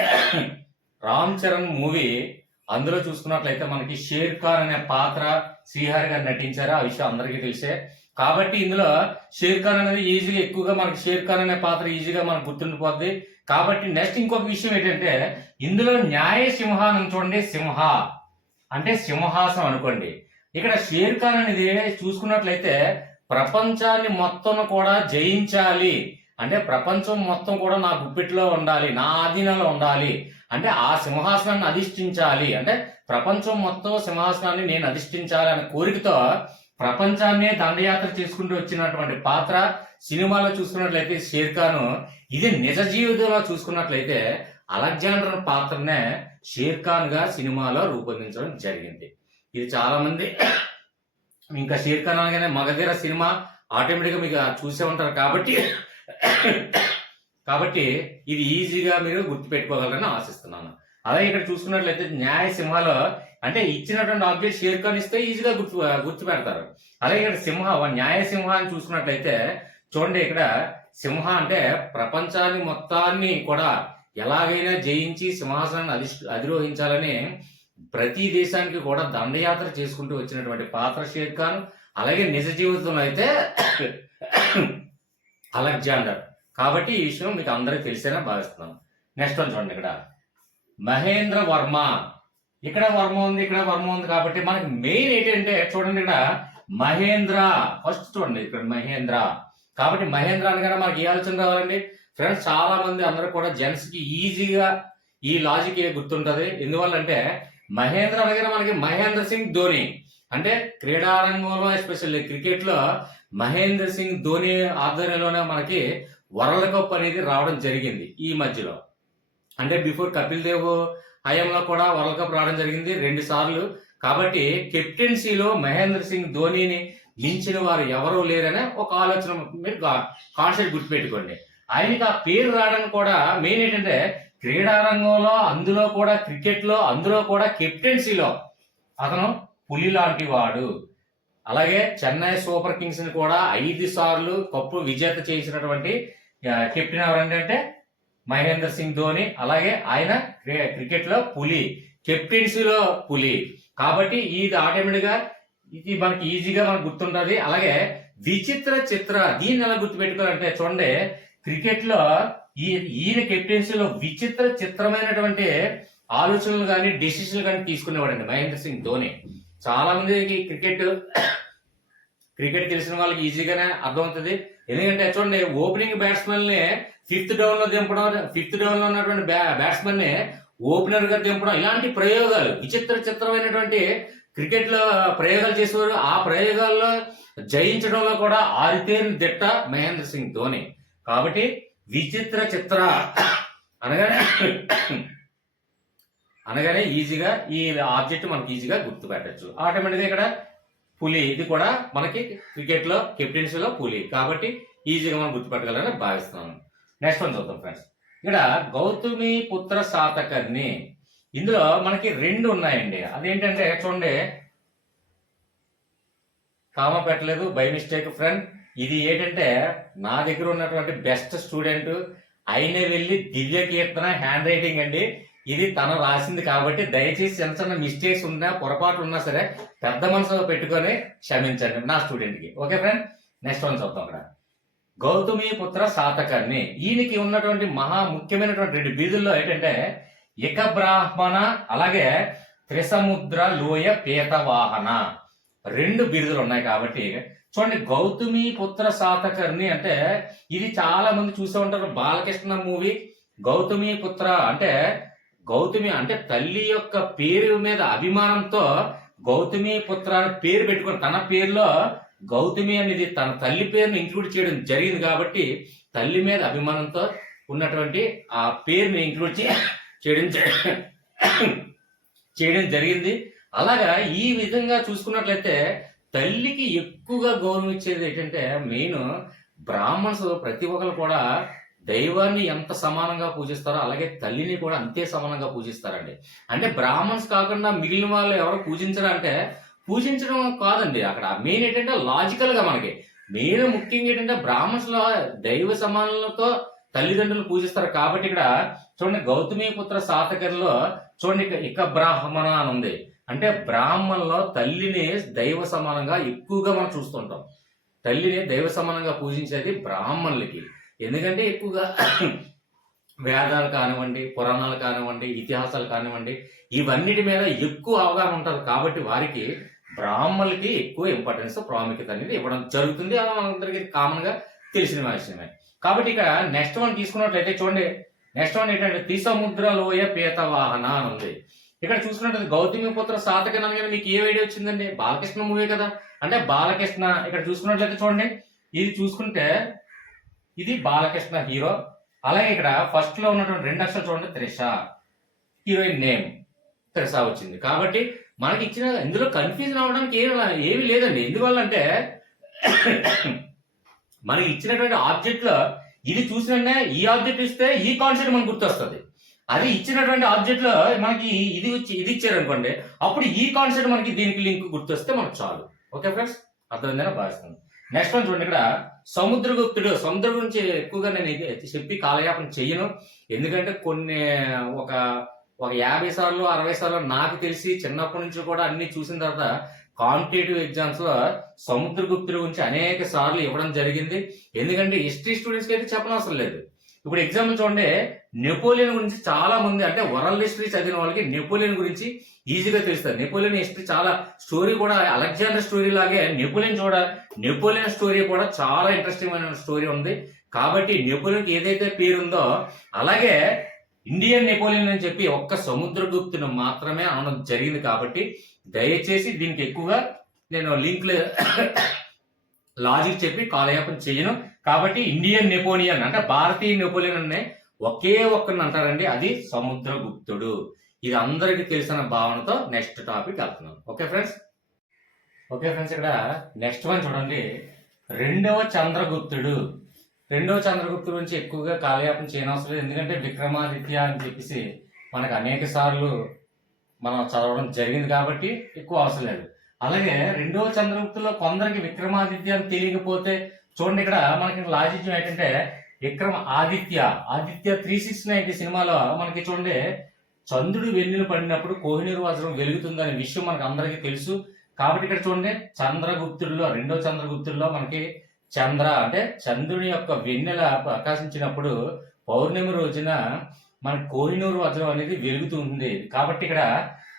రామ్ చరణ్ మూవీ అందులో చూసుకున్నట్లయితే మనకి షేర్ ఖాన్ అనే పాత్ర శ్రీహరి గారు నటించారు, ఆ విషయం అందరికీ తెలిసే. కాబట్టి ఇందులో షేర్ ఖాన్ అనేది ఈజీగా ఎక్కువగా మనకి షేర్ ఖాన్ అనే పాత్ర ఈజీగా మనకు గుర్తుండిపోద్ది. కాబట్టి నెక్స్ట్ ఇంకొక విషయం ఏంటంటే ఇందులో న్యాయసింహ అని చూడండి, సింహ అంటే సింహాసనం అనుకోండి. ఇక్కడ షేర్ ఖాన్ అనేది చూసుకున్నట్లయితే ప్రపంచాన్ని మొత్తం కూడా జయించాలి అంటే ప్రపంచం మొత్తం కూడా నా గుప్పిట్లో ఉండాలి, నా ఆధీనంలో ఉండాలి అంటే ఆ సింహాసనాన్ని అధిష్ఠించాలి అంటే ప్రపంచం మొత్తం సింహాసనాన్ని నేను అధిష్ఠించాలి అనే కోరికతో ప్రపంచాన్నే దండయాత్ర చేసుకుంటూ వచ్చినటువంటి పాత్ర సినిమాలో చూసుకున్నట్లయితే షేర్ ఖాన్. ఇది నిజ జీవితంలో చూసుకున్నట్లయితే అలెగ్జాండర్ పాత్రనే షేర్ ఖాన్ గా సినిమాలో రూపొందించడం జరిగింది. ఇది చాలా మంది ఇంకా షేర్ ఖాన్ అనగానే మగధీర సినిమా ఆటోమేటిక్ గా మీకు చూసే ఉంటారు కాబట్టి ఇది ఈజీగా మీరు గుర్తు పెట్టుకోగలరని ఆశిస్తున్నాను. అలాగే ఇక్కడ చూసుకున్నట్లయితే న్యాయసింహలో అంటే ఇచ్చినటువంటి ఆబ్జెక్ట్ షేర్ ఖాన్ ఇస్తే ఈజీగా గుర్తు పెడతారు. అలాగే ఇక్కడ న్యాయసింహ అని చూసుకున్నట్లయితే చూడండి, ఇక్కడ సింహ అంటే ప్రపంచాన్ని మొత్తాన్ని కూడా ఎలాగైనా జయించి సింహాసనాన్ని అధిరోహించాలని ప్రతి దేశానికి కూడా దండయాత్ర చేసుకుంటూ వచ్చినటువంటి పాత్ర షేర్ ఖాన్. అలాగే నిజ జీవితంలో అయితే అలెగ్జాండర్. కాబట్టి ఈ విషయం మీకు అందరికీ తెలిసేనా భావిస్తున్నాను. నెక్స్ట్ వన్ చూడండి, ఇక్కడ మహేంద్ర వర్మ. ఇక్కడ వర్మ ఉంది, ఇక్కడ వర్మ ఉంది. కాబట్టి మనకి మెయిన్ ఏంటంటే చూడండి, ఇక్కడ మహేంద్ర ఫస్ట్ చూడండి, ఇక్కడ మహేంద్ర. కాబట్టి మహేంద్ర అనగానే మనకి ఏ ఆలోచన రావాలండి ఫ్రెండ్స్? చాలా మంది అందరూ కూడా జెంట్స్ కి ఈజీగా ఈ లాజిక్ గుర్తుంటది. ఎందువల్లంటే మహేంద్ర అనగానే మనకి మహేంద్ర సింగ్ ధోని అంటే క్రీడారంగంలో ఎస్పెషల్లీ క్రికెట్ లో మహేంద్ర సింగ్ ధోని ఆధ్వర్యంలోనే మనకి వరల్డ్ కప్ అనేది రావడం జరిగింది ఈ మధ్యలో. అంటే బిఫోర్ కపిల్ దేవ్ హయాంలో కూడా వరల్డ్ కప్ రావడం జరిగింది 2 సార్లు. కాబట్టి కెప్టెన్సీలో మహేంద్ర సింగ్ ధోనిని మించిన వారు ఎవరూ లేరనే ఒక ఆలోచన మీరు కాన్సెప్ట్ గుర్తుపెట్టుకోండి. ఆయనకి ఆ పేరు రావడానికి కూడా మెయిన్ ఏంటంటే క్రీడారంగంలో అందులో కూడా క్రికెట్ లో అందులో కూడా కెప్టెన్సీలో అతను పులి లాంటి వాడు. అలాగే చెన్నై సూపర్ కింగ్స్ ని కూడా 5 సార్లు కప్పు విజేత చేసినటువంటి కెప్టెన్ ఎవరంటే మహేంద్ర సింగ్ ధోని. అలాగే ఆయన క్రికెట్ లో పులి, కెప్టెన్సీలో పులి. కాబట్టి ఇది ఆటోమేటిక్ గా ఇది మనకి ఈజీగా మనకు గుర్తుంటది. అలాగే విచిత్ర చిత్ర, దీన్ని ఎలా గుర్తుపెట్టుకోవాలంటే చూడండి, క్రికెట్ లో ఈయన కెప్టెన్సీలో విచిత్ర చిత్రమైనటువంటి ఆలోచనలు కానీ డెసిషన్లు కానీ తీసుకునేవాడండి మహేంద్ర సింగ్ ధోని. చాలా మందికి క్రికెట్ తెలిసిన వాళ్ళకి ఈజీగానే అర్థమవుతుంది. ఎందుకంటే చూడండి, ఓపెనింగ్ బ్యాట్స్మెన్ ని 5th డౌన్ లో దింపడం, 5th డౌన్ లో ఉన్నటువంటి బ్యాట్స్మెన్ ని ఓపెనర్ గా దింపడం, ఇలాంటి ప్రయోగాలు చిత్రమైనటువంటి క్రికెట్ లో ప్రయోగాలు చేసేవారు. ఆ ప్రయోగాల్లో జయించడంలో కూడా ఆరితేరిన దిట్ట మహేంద్ర సింగ్ ధోని. కాబట్టి విచిత్ర చిత్ర అనగానే అనగానే ఈజీగా ఈ ఆబ్జెక్ట్ మనకి ఈజీగా గుర్తుపెట్టచ్చు. ఆటోమేటిక్గా ఇక్కడ పులి, ఇది కూడా మనకి క్రికెట్ లో కెప్టెన్సీలో పులి కాబట్టి ఈజీగా మనం గుర్తుపెట్టగలని భావిస్తున్నాను. నెక్స్ట్ వన్ చూద్దాం ఫ్రెండ్స్. ఇక్కడ గౌతమి పుత్ర శాతకర్ణి, ఇందులో మనకి 2 ఉన్నాయండి. అదేంటంటే చూడండి, కామ పెట్టలేదు బై మిస్టేక్ ఫ్రెండ్. ఇది ఏంటంటే నా దగ్గర ఉన్నటువంటి బెస్ట్ స్టూడెంట్ అయిన వెళ్ళి దివ్య కీర్తన హ్యాండ్ రైటింగ్ అండి. ఇది తను రాసింది కాబట్టి దయచేసి చిన్న చిన్న మిస్టేక్స్ ఉన్నా పొరపాటు ఉన్నా సరే పెద్ద మనసులో పెట్టుకొని క్షమించండి నా స్టూడెంట్కి. ఓకే ఫ్రెండ్, నెక్స్ట్ వన్ చూద్దాం. అక్కడ గౌతమి పుత్ర శాతకర్ణి, ఈయనకి ఉన్నటువంటి మహా ముఖ్యమైనటువంటి 2 బిరుదుల్లో ఏంటంటే ఇక బ్రాహ్మణ, అలాగే త్రిసముద్ర లోయ పీతవాహన 2 బిరుదులు ఉన్నాయి. కాబట్టి చూడండి, గౌతమి పుత్ర శాతకర్ణి అంటే ఇది చాలా మంది చూసే ఉంటారు. బాలకృష్ణ మూవీ గౌతమి పుత్ర అంటే గౌతమి అంటే తల్లి యొక్క పేరు మీద అభిమానంతో గౌతమి పుత్ర అని పేరు పెట్టుకుని తన పేరులో గౌతమి అనేది తన తల్లి పేరుని ఇంక్లూడ్ చేయడం జరిగింది. కాబట్టి తల్లి మీద అభిమానంతో ఉన్నటువంటి ఆ పేరుని ఇంక్లూడ్ చేయడం జరిగింది. అలాగా ఈ విధంగా చూసుకున్నట్లయితే తల్లికి ఎక్కువగా గౌరవం ఇచ్చేది ఏంటంటే మెయిన్ బ్రాహ్మణ్స్ ప్రతి ఒక్కరు కూడా దైవాన్ని ఎంత సమానంగా పూజిస్తారో అలాగే తల్లిని కూడా అంతే సమానంగా పూజిస్తారండి. అంటే బ్రాహ్మణ్స్ కాకుండా మిగిలిన వాళ్ళు ఎవరు పూజించరా అంటే పూజించడం కాదండి. అక్కడ మెయిన్ ఏంటంటే లాజికల్ గా మనకి మెయిన్ ముఖ్యంగా ఏంటంటే బ్రాహ్మణ్స్ లో దైవ సమానులతో తల్లిదండ్రులు పూజిస్తారు. కాబట్టి ఇక్కడ చూడండి, గౌతమి పుత్ర శాతకర్ణిలో చూడండి ఇక బ్రాహ్మణ అని ఉంది. అంటే బ్రాహ్మణులో తల్లిని దైవ సమానంగా ఎక్కువగా మనం చూస్తుంటాం. తల్లిని దైవ సమానంగా పూజించేది బ్రాహ్మణులకి. ఎందుకంటే ఎక్కువగా వేదాలు కానివ్వండి, పురాణాలు కానివ్వండి, ఇతిహాసాలు కానివ్వండి, ఇవన్నిటి మీద ఎక్కువ అవగాహన ఉంటారు. కాబట్టి వారికి బ్రాహ్మణులకి ఎక్కువ ఇంపార్టెన్స్, ప్రాముఖ్యత అనేది ఇవ్వడం జరుగుతుంది. అలా మనందరికీ కామన్ గా తెలిసిన విషయమే. కాబట్టి ఇక్కడ నెక్స్ట్ వన్ తీసుకున్నట్లయితే చూడండి, నెక్స్ట్ వన్ ఏంటంటే త్రిసముద్ర లోయ పీతవాహన అని ఉంది. ఇక్కడ చూసుకున్నట్లయితే గౌతమి పుత్ర శాతకర్ణి అనగానే మీకు ఏ ఐడియా వచ్చిందండి? బాలకృష్ణ మూవీ కదా. అంటే బాలకృష్ణ ఇక్కడ చూసుకున్నట్లయితే చూడండి, ఇది చూసుకుంటే ఇది బాలకృష్ణ హీరో. అలాగే ఇక్కడ ఫస్ట్ లో ఉన్నటువంటి 2 అక్షరాలు చూడండి, త్రిష, హీరోయిన్ నేమ్ త్రిష వచ్చింది. కాబట్టి మనకి ఇచ్చిన ఇందులో కన్ఫ్యూజన్ అవడానికి ఏమీ లేదండి. ఎందువల్ల అంటే మనకి ఇచ్చినటువంటి ఆబ్జెక్ట్ లో ఇది చూసినంటే ఈ ఆబ్జెక్ట్ ఇస్తే ఈ కాన్సెప్ట్ మనకు గుర్తొస్తుంది. అది ఇచ్చినటువంటి ఆబ్జెక్ట్ లో మనకి ఇది ఇచ్చారు అనుకోండి, అప్పుడు ఈ కాన్సెప్ట్ మనకి దీనికి లింక్ గుర్తొస్తే మనకు చాలు. ఓకే ఫ్రెండ్స్, అర్థమైందని భావిస్తాను. నెక్స్ట్ వన్ చూడండి, ఇక్కడ సముద్రగుప్తుడు. సముద్రం గురించి ఎక్కువగా నేను చెప్పి కాలయాపన చెయ్యను. ఎందుకంటే కొన్ని ఒక 50 సార్లు 60 సార్లు నాకు తెలిసి చిన్నప్పటి నుంచి కూడా అన్ని చూసిన తర్వాత కాంపిటేటివ్ ఎగ్జామ్స్ లో సముద్రగుప్తుడి గురించి అనేక సార్లు ఇవ్వడం జరిగింది. ఎందుకంటే హిస్టరీ స్టూడెంట్స్కి అయితే చెప్పనవసరం లేదు. ఇప్పుడు ఎగ్జాంపుల్ చూడండి, నెపోలియన్ గురించి చాలా మంది అంటే వరల్డ్ హిస్టరీ చదివిన వాళ్ళకి నెపోలియన్ గురించి ఈజీగా తెలుస్తుంది. నెపోలియన్ హిస్టరీ చాలా స్టోరీ కూడా అలెగ్జాండర్ స్టోరీ లాగే నెపోలియన్ స్టోరీ కూడా చాలా ఇంట్రెస్టింగ్ అయిన స్టోరీ ఉంది. కాబట్టి నెపోలియన్కి ఏదైతే పేరు ఉందో అలాగే ఇండియన్ నెపోలియన్ అని చెప్పి ఒక్క సముద్రగుప్తుని మాత్రమే అనడం జరిగింది. కాబట్టి దయచేసి దీనికి ఎక్కువగా నేను లింక్ లాజిక్ చెప్పి కాలయాపన చేయను. కాబట్టి ఇండియన్ నెపోలియన్ అంటే భారతీయ నెపోలియన్ అనే ఒకే ఒక్కరిని అంటారండి, అది సముద్రగుప్తుడు. ఇది అందరికీ తెలిసిన భావనతో నెక్స్ట్ టాపిక్ వెళ్తున్నాను. ఓకే ఫ్రెండ్స్, ఇక్కడ నెక్స్ట్ వన్ చూడండి, రెండవ చంద్రగుప్తుడు గురించి ఎక్కువగా కాలయాపన చేయనవసరం లేదు. ఎందుకంటే విక్రమాదిత్య అని చెప్పేసి మనకు అనేక సార్లు మనం చదవడం జరిగింది కాబట్టి ఎక్కువ అవసరం లేదు. అలాగే రెండవ చంద్రగుప్తులో కొందరికి విక్రమాదిత్య అని తెలియకపోతే చూడండి, ఇక్కడ మనకి లాజిక్యం ఏంటంటే ఆదిత్య 369 సినిమాలో మనకి చూడండి, చంద్రుడు వెన్నెలు పడినప్పుడు కోహినూరు వజ్రం వెలుగుతుందనే విషయం మనకు అందరికీ తెలుసు. కాబట్టి ఇక్కడ చూడండి, రెండో చంద్రగుప్తుల్లో మనకి చంద్ర అంటే చంద్రుని యొక్క వెన్నెల ప్రకాశించినప్పుడు పౌర్ణమి రోజున మన కోహినూరు వజ్రం అనేది వెలుగుతుంది. కాబట్టి ఇక్కడ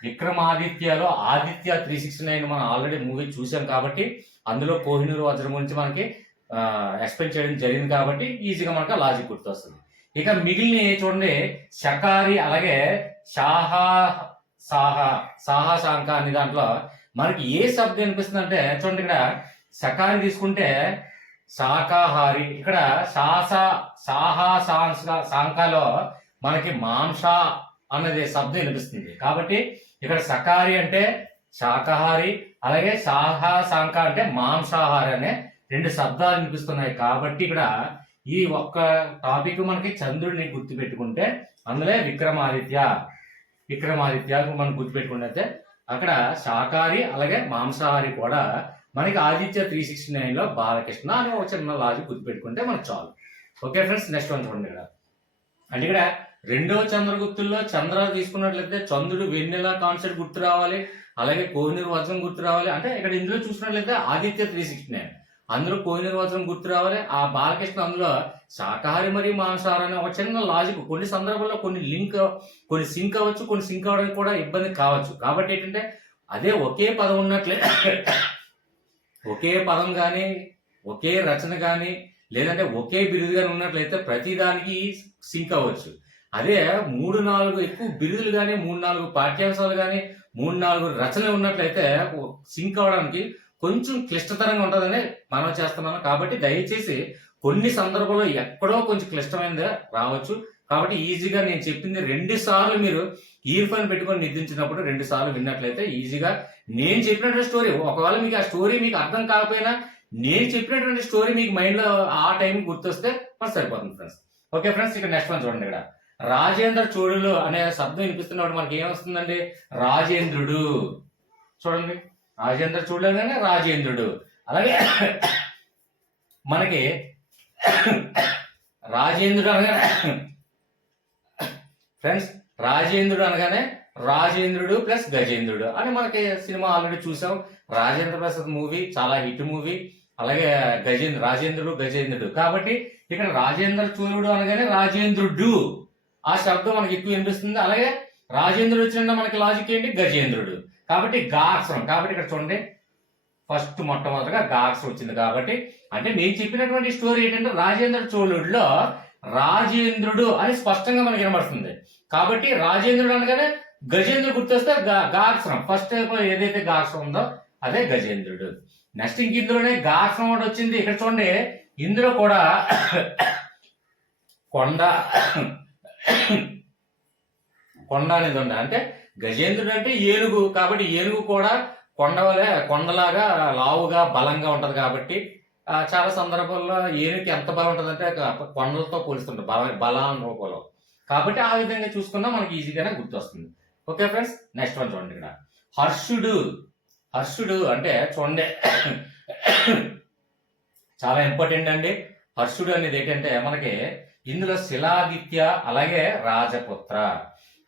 విక్రమాదిత్యలో ఆదిత్య 369 మనం ఆల్రెడీ మూవీ చూసాం. కాబట్టి అందులో కోహినూరు వజ్రం గురించి మనకి ఎక్స్ప్లెయిన్ చేయడం జరిగింది. కాబట్టి ఈజీగా మనకు లాజిక్ గుర్తొస్తుంది. ఇక మిగిలిన చూడండి, శకారి అలాగే శాంక అనే దాంట్లో మనకి ఏ శబ్దం అనిపిస్తుంది అంటే చూడండి, ఇక్కడ శకారి తీసుకుంటే శాకాహారి, ఇక్కడ శాంకాలో మనకి అన్నది శబ్దం వినిపిస్తుంది. కాబట్టి ఇక్కడ సకారి అంటే శాకాహారి, అలాగే సాంక అంటే మాంసాహారి అనే 2 శబ్దాలు వినిపిస్తున్నాయి. కాబట్టి ఇక్కడ ఈ ఒక్క టాపిక్ మనకి చంద్రుడిని గుర్తుపెట్టుకుంటే అందులో విక్రమాదిత్య మనం గుర్తుపెట్టుకుంటే అక్కడ శాకాహారి అలాగే మాంసాహారి కూడా మనకి ఆదిత్య 369లో బాలకృష్ణ అని ఒక చిన్న లాజిక్ గుర్తుపెట్టుకుంటే మనకు చాలు. ఓకే ఫ్రెండ్స్, నెక్స్ట్ వన్ చూడండి. ఇక్కడ అంటే ఇక్కడ 2వ చంద్రగుప్తుల్లో చంద్ర తీసుకున్నట్లయితే చంద్రుడు వెన్నెల కాన్సెప్ట్ గుర్తు రావాలి, అలాగే కోహినూర్ వజ్రం గుర్తు రావాలి. అంటే ఇక్కడ ఇందులో చూసినట్లయితే ఆదిత్య 369 అందులో కోహినూర్ వజ్రం గుర్తు రావాలి. ఆ బాలకృష్ణ అందులో శాకాహారి మరియు మాంసాహారి అనే ఒక చిన్న లాజిక్. కొన్ని సందర్భాల్లో కొన్ని సింక్ అవ్వచ్చు, కొన్ని సింక్ అవ్వడానికి కూడా ఇబ్బంది కావచ్చు. కాబట్టి ఏంటంటే అదే ఒకే పదం ఉన్నట్లయితే ఒకే పదం కానీ ఒకే రచన కానీ లేదంటే ఒకే బిరుదు కానీ ఉన్నట్లయితే ప్రతిదానికి సింక్ అవ్వచ్చు. అదే 3-4 ఎక్కువ బిరుదులు కానీ 3-4 పాఠ్యాంశాలు కానీ 3-4 రచనలు ఉన్నట్లయితే సింక్ అవడానికి కొంచెం క్లిష్టతరంగా ఉంటుందని మనం చేస్తున్నాను. కాబట్టి దయచేసి కొన్ని సందర్భాల్లో ఎక్కడో కొంచెం క్లిష్టమైనది రావచ్చు. కాబట్టి ఈజీగా నేను చెప్పింది 2 సార్లు మీరు ఇయర్ ఫోన్ పెట్టుకొని నిద్రించినప్పుడు 2 సార్లు విన్నట్లయితే ఈజీగా నేను చెప్పినటువంటి స్టోరీ, ఒకవేళ మీకు ఆ స్టోరీ మీకు అర్థం కాకపోయినా నేను చెప్పినటువంటి స్టోరీ మీకు మైండ్ లో ఆ టైం గుర్తొస్తే మనకు సరిపోతుంది ఫ్రెండ్స్. ఓకే ఫ్రెండ్స్, ఇక్కడ నెక్స్ట్ వన్ చూడండి. ఇక్కడ రాజేంద్ర చోళులు అనే శబ్దం వినిపిస్తున్నప్పుడు మనకి ఏమొస్తుందండి? రాజేంద్రుడు. చూడండి, రాజేంద్ర చోళులు అనగానే రాజేంద్రుడు. అలాగే మనకి రాజేంద్రుడు అనగానే ఫ్రెండ్స్ రాజేంద్రుడు అనగానే రాజేంద్రుడు ప్లస్ గజేంద్రుడు అని మనకి సినిమా ఆల్రెడీ చూసాం. రాజేంద్ర ప్రసాద్ మూవీ చాలా హిట్ మూవీ. అలాగే రాజేంద్రుడు గజేంద్రుడు. కాబట్టి ఇక్కడ రాజేంద్ర చోళుడు అనగానే రాజేంద్రుడు ఆ శబ్దం మనకి ఎక్కువ వినిపిస్తుంది. అలాగే రాజేంద్రుడు వచ్చిన మనకి లాజిక్ ఏంటి? గజేంద్రుడు. కాబట్టి గాక్షరం. కాబట్టి ఇక్కడ చూడండి, ఫస్ట్ మొట్టమొదటిగా గాక్షరం వచ్చింది. కాబట్టి అంటే నేను చెప్పినటువంటి స్టోరీ ఏంటంటే రాజేంద్ర చోళుడిలో రాజేంద్రుడు అని స్పష్టంగా మనకి వినబడుతుంది. కాబట్టి రాజేంద్రుడు అనగానే గజేంద్రుడు గుర్తొస్తే గాక్షరం ఫస్ట్ ఏదైతే గాక్షరం ఉందో అదే గజేంద్రుడు. నెక్స్ట్ ఇంక ఇందులోనే గాక్షరం ఒకటి వచ్చింది. ఇక్కడ చూడండి, ఇందులో కూడా కొండ అనేది ఉంది. అంటే గజేంద్రుడు అంటే ఏనుగు. కాబట్టి ఏనుగు కూడా కొండలాగా లావుగా బలంగా ఉంటది. కాబట్టి చాలా సందర్భాల్లో ఏనుగుకి ఎంత బలం ఉంటుంది అంటే కొండలతో పోలిస్తుంటారు బలాన్ రూపంలో. కాబట్టి ఆ విధంగా చూసుకున్నా మనకి ఈజీగానే గుర్తొస్తుంది. ఓకే ఫ్రెండ్స్, నెక్స్ట్ వన్ చూడండి. ఇక్కడ హర్షుడు అంటే చూడండి చాలా ఇంపార్టెంట్ అండి. హర్షుడు అనేది ఏంటంటే మనకి ఇందులో శిలాదిత్య అలాగే రాజపుత్ర.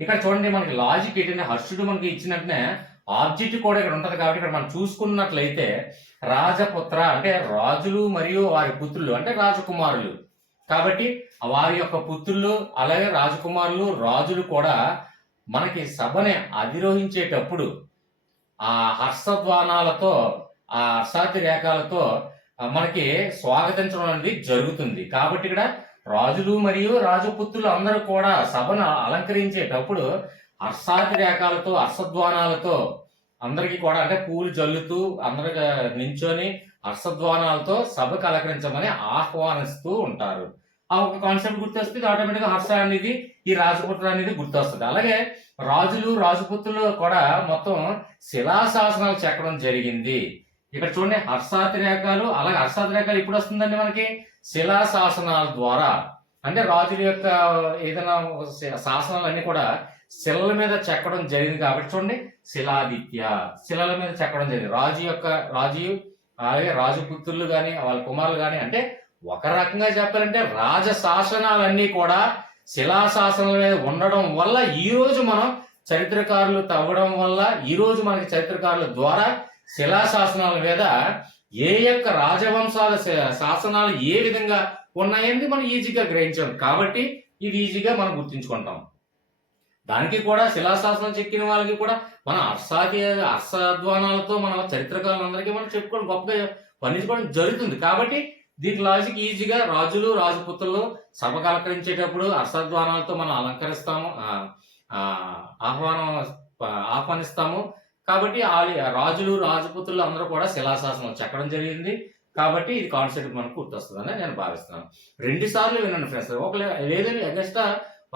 ఇక్కడ చూడండి మనకి లాజిక్ ఏంటంటే హర్షుడు మనకి ఇచ్చినట్టునే ఆబ్జెక్ట్ కూడా ఇక్కడ ఉంటది. కాబట్టి ఇక్కడ మనం చూసుకున్నట్లయితే రాజపుత్ర అంటే రాజులు మరియు వారి పుత్రులు అంటే రాజకుమారులు. కాబట్టి వారి యొక్క పుత్రులు అలాగే రాజకుమారులు రాజులు కూడా మనకి సభని అధిరోహించేటప్పుడు ఆ హర్షధ్వానాలతో ఆ హర్షాతి రేఖలతో మనకి స్వాగతించడం అనేది జరుగుతుంది. కాబట్టి ఇక్కడ రాజులు మరియు రాజపుత్రులు అందరూ కూడా సభను అలంకరించేటప్పుడు హర్షాతి రేఖలతో హర్షధ్వానాలతో అందరికి కూడా అంటే పూలు జల్లుతూ అందరు నించొని హర్షధ్వానాలతో సభకు అలంకరించమని ఆహ్వానిస్తూ ఉంటారు. ఆ ఒక కాన్సెప్ట్ గుర్తొస్తుంది, ఆటోమేటిక్ గా హర్ష అనేది ఈ రాజపుత్రులు అనేది గుర్తొస్తుంది. అలాగే రాజులు రాజపుత్రులు కూడా మొత్తం శిలాశాసనాలు చెక్కడం జరిగింది. ఇక్కడ చూడండి హర్షాతి రేఖలు. అలాగే హర్షాతి రేఖలు ఇప్పుడు వస్తుందండి మనకి శిలాశాసనాల ద్వారా. అంటే రాజుల యొక్క ఏదైనా శాసనాలన్నీ కూడా శిలల మీద చెక్కడం జరిగింది. కాబట్టి చూడండి శిలాదిత్య శిలల మీద చెక్కడం జరిగింది. రాజు అలాగే రాజపుత్రులు కానీ వాళ్ళ కుమారులు కానీ అంటే ఒక రకంగా చెప్పాలంటే రాజ శాసనాలన్నీ కూడా శిలాశాసనాల మీద ఉండడం వల్ల ఈ రోజు మనం చరిత్రకారులు తవ్వడం వల్ల ఈ రోజు మనకి చరిత్రకారుల ద్వారా శిలాశాసనాల మీద ఏ యొక్క రాజవంశాల శాసనాలు ఏ విధంగా ఉన్నాయని మనం ఈజీగా గ్రహించాం. కాబట్టి ఇది ఈజీగా మనం గుర్తించుకుంటాం. దానికి కూడా శిలాశాసనం చెక్కిన వాళ్ళకి కూడా మన హర్షధ్వానాలతో మన చరిత్రకారులందరికీ మనం చెప్పుకోవడం గొప్పగా వర్ణించుకోవడం జరుగుతుంది. కాబట్టి దీని లాజిక్ ఈజీగా రాజులు రాజపుత్రులు సభకు అలంకరించేటప్పుడు హర్షధ్వానాలతో మనం అలంకరిస్తాము, ఆహ్వానిస్తాము. కాబట్టి రాజులు రాజపుత్రులు అందరూ కూడా శిలాశాసనం చెక్కడం జరిగింది. కాబట్టి ఇది కాన్సెప్ట్ మనకు గుర్తొస్తుందని నేను భావిస్తున్నాను. 2 సార్లు వినండి ఫ్రెండ్స్. లేదని ఎగస్ట్రా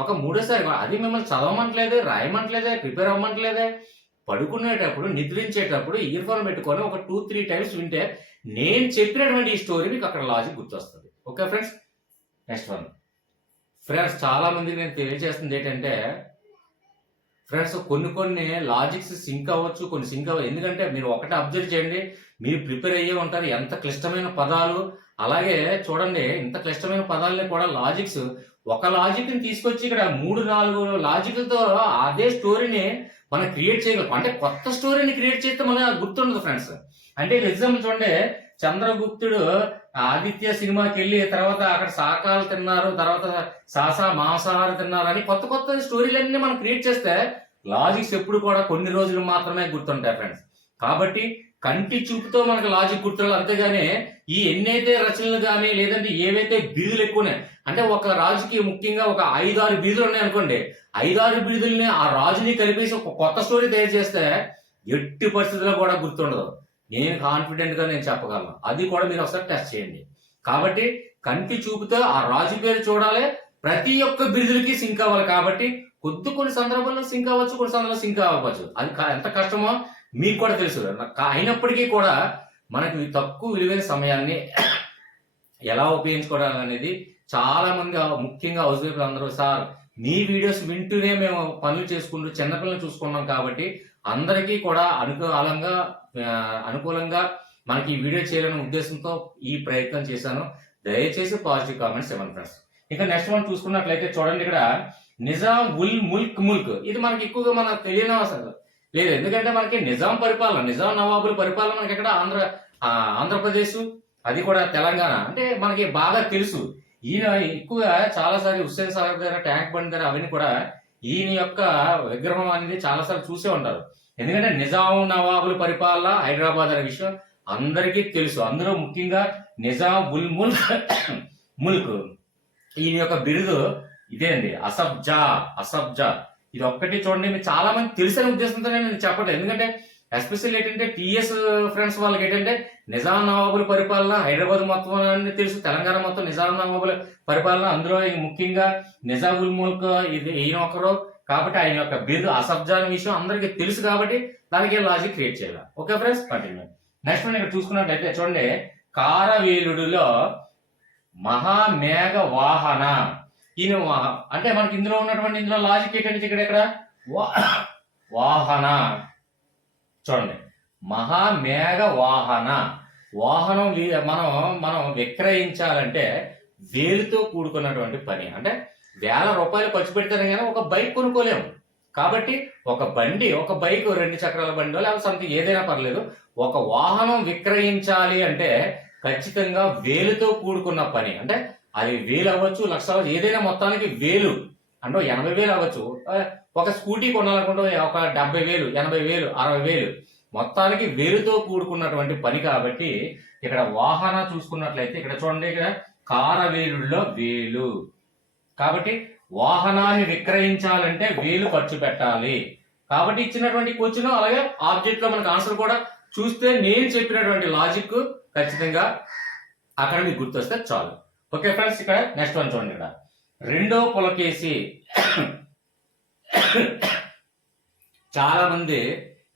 ఒక మూడోసారి అది మిమ్మల్ని చదవమంటలేదే, రాయమంటలేదే, ప్రిపేర్ అవ్వమంటలేదే. పడుకునేటప్పుడు, నిద్రించేటప్పుడు ఇయర్ ఫోన్ పెట్టుకొని ఒక 2-3 టైమ్స్ వింటే నేను చెప్పినటువంటి ఈ స్టోరీ మీకు అక్కడ లాజిక్ గుర్తొస్తుంది. Okay friends, next one. Friends, చాలా మందికి నేను తెలియజేస్తుంది ఏంటంటే ఫ్రెండ్స్, కొన్ని లాజిక్స్ సింక్ అవ్వచ్చు, కొన్ని సింక్ అవ్వచ్చు. ఎందుకంటే మీరు ఒకటి అబ్జర్వ్ చేయండి, మీరు ప్రిపేర్ అయ్యే ఉంటారు. ఎంత క్లిష్టమైన పదాలు, అలాగే చూడండి, ఇంత క్లిష్టమైన పదాలని కూడా లాజిక్స్, ఒక లాజిక్ని తీసుకొచ్చి ఇక్కడ 3-4 లాజిక్లతో అదే స్టోరీని మనం క్రియేట్ చేయగలం. అంటే కొత్త స్టోరీని క్రియేట్ చేస్తే మనకు గుర్తుండదు ఫ్రెండ్స్. అంటే ఎగ్జాంపుల్ చూడండి, చంద్రగుప్తుడు ఆదిత్య సినిమాకి వెళ్ళి తర్వాత అక్కడ శాకాలు తిన్నారు, తర్వాత మాంసాహారం తిన్నారు అని కొత్త స్టోరీలన్నీ మనం క్రియేట్ చేస్తే లాజిక్స్ ఎప్పుడు కూడా కొన్ని రోజులు మాత్రమే గుర్తుంటాయి ఫ్రెండ్స్. కాబట్టి కంటి చూపుతో మనకు లాజిక్ గుర్తుండాలి. అంతేగాని ఈ ఎన్నైతే రచనలు కానీ లేదంటే ఏవైతే బిరుదులు ఎక్కువనే, అంటే ఒక రాజుకి ముఖ్యంగా ఒక 5-6 బిరుదులు ఉన్నాయి అనుకోండి, 5-6 బిరుదుల్ని ఆ రాజుని కలిపేసి ఒక కొత్త స్టోరీ తయారు చేస్తే ఎట్టి పరిస్థితుల్లో కూడా గుర్తుండదు. నేను కాన్ఫిడెంట్ గా నేను చెప్పగలను. అది కూడా మీరు ఒకసారి టెస్ట్ చేయండి. కాబట్టి కంటి చూపుతో ఆ రాజు పేరు చూడాలి, ప్రతి ఒక్క బిరుదులకి సింక్ అవ్వాలి. కాబట్టి కొన్ని సందర్భాల్లో సింక్ అవ్వచ్చు, కొన్ని సందర్భాల్లో సింక్ అవ్వచ్చు. అది ఎంత కష్టమో మీకు కూడా తెలుసు. అయినప్పటికీ కూడా మనకి తక్కువ విలువైన సమయాన్ని ఎలా ఉపయోగించుకోవడం అనేది చాలా మంది, ముఖ్యంగా హౌస్ వైఫ్లు అందరూ, సార్ మీ వీడియోస్ వింటూనే మేము పనులు చేసుకుంటూ చిన్నపిల్లలు చూసుకున్నాం కాబట్టి అందరికీ కూడా అనుకూలంగా మనకి ఈ వీడియో చేయాలనే ఉద్దేశంతో ఈ ప్రయత్నం చేశాను. దయచేసి పాజిటివ్ కామెంట్స్ ఇవ్వండి ఫ్రెండ్స్. ఇక నెక్స్ట్ మనం చూసుకున్నట్లయితే చూడండి, ఇక్కడ నిజాం ఉల్ ముల్క్. ఇది మనకి ఎక్కువగా మనకు తెలియని అవసరం లేదు. ఎందుకంటే మనకి నిజాం పరిపాలన, నిజాం నవాబుల పరిపాలన మనకి ఇక్కడ ఆంధ్రప్రదేశ్, అది కూడా తెలంగాణ అంటే మనకి బాగా తెలుసు. ఈయన ఎక్కువగా చాలాసార్లు హుస్సేన్ సాగర్ దగ్గర, ట్యాంక్ బండ్ దగ్గర అవన్నీ కూడా ఈయన యొక్క విగ్రహం అనేది చాలాసార్లు చూసే ఉంటారు. ఎందుకంటే నిజాం నవాబుల పరిపాలన హైదరాబాద్ అనే విషయం అందరికీ తెలుసు. అందులో ముఖ్యంగా నిజాం ఉల్ ముల్క్ ఈయన యొక్క బిరుదు ఇదే అండి, అసబ్జా. ఇది ఒక్కటి చూడండి, మీరు చాలా మంది తెలిసిన ఉద్దేశంతో నేను చెప్పట్లేదు. ఎందుకంటే ఎస్పెషల్ ఏంటంటే టీఎస్ ఫ్రెండ్స్ వాళ్ళకి ఏంటంటే నిజాం నవాబుల పరిపాలన హైదరాబాద్ మొత్తం అన్ని తెలుసు, తెలంగాణ మొత్తం నిజాం నవాబుల పరిపాలన. అందులో ముఖ్యంగా నిజాం ఉల్ ముల్క్ ఈయన ఒకరు. కాబట్టి ఆయన యొక్క బిరుదు అసబ్జా అనే విషయం అందరికీ తెలుసు కాబట్టి దానికి లాజిక్ క్రియేట్ చేయాలి. Okay friends, continue. నెక్స్ట్ మనం ఇక్కడ చూసుకున్నట్టయితే చూడండి, కారవేలుడులో మహామేఘ వాహన. ఈయన అంటే మనకి ఇందులో ఉన్నటువంటి ఇందులో లాజిక్ ఏంటంటే ఇక్కడ వాహన చూడండి, మహామేఘ వాహనం మనం విక్రయించాలంటే వేలుతో కూడుకున్నటువంటి పని. అంటే వేల రూపాయలు ఖర్చు పెడతానే కానీ ఒక బైక్ కొనుక్కోలేము. కాబట్టి ఒక బైక్ 2 చక్రాల బండి లేకపోతే సంథింగ్ ఏదైనా పర్లేదు, ఒక వాహనం విక్రయించాలి అంటే ఖచ్చితంగా వేలుతో కూడుకున్న పని. అంటే అది 1000 అవ్వచ్చు, 1,00,000 అవ్వచ్చు, ఏదైనా మొత్తానికి వేలు అంటే 80,000 అవ్వచ్చు. ఒక స్కూటీ కొనాలనుకుంటే ఒక 70,000, 80,000, 60,000 మొత్తానికి వేలుతో కూడుకున్నటువంటి పని. కాబట్టి ఇక్కడ వాహన చూసుకున్నట్లయితే ఇక్కడ చూడండి, ఇక్కడ కారవేలుల్లో వేలు. కాబట్టి వాహనాన్ని విక్రయించాలంటే వేలు ఖర్చు పెట్టాలి. కాబట్టి ఇచ్చినటువంటి క్వశ్చన్ అలాగే ఆబ్జెక్ట్ లో మనకు ఆన్సర్ కూడా చూస్తే నేను చెప్పినటువంటి లాజిక్ ఖచ్చితంగా అక్కడ మీకు గుర్తొస్తే చాలు. ఓకే ఫ్రెండ్స్, ఇక్కడ నెక్స్ట్ వన్ చూడండి, ఇక్కడ రెండో పులకేసి. చాలా మంది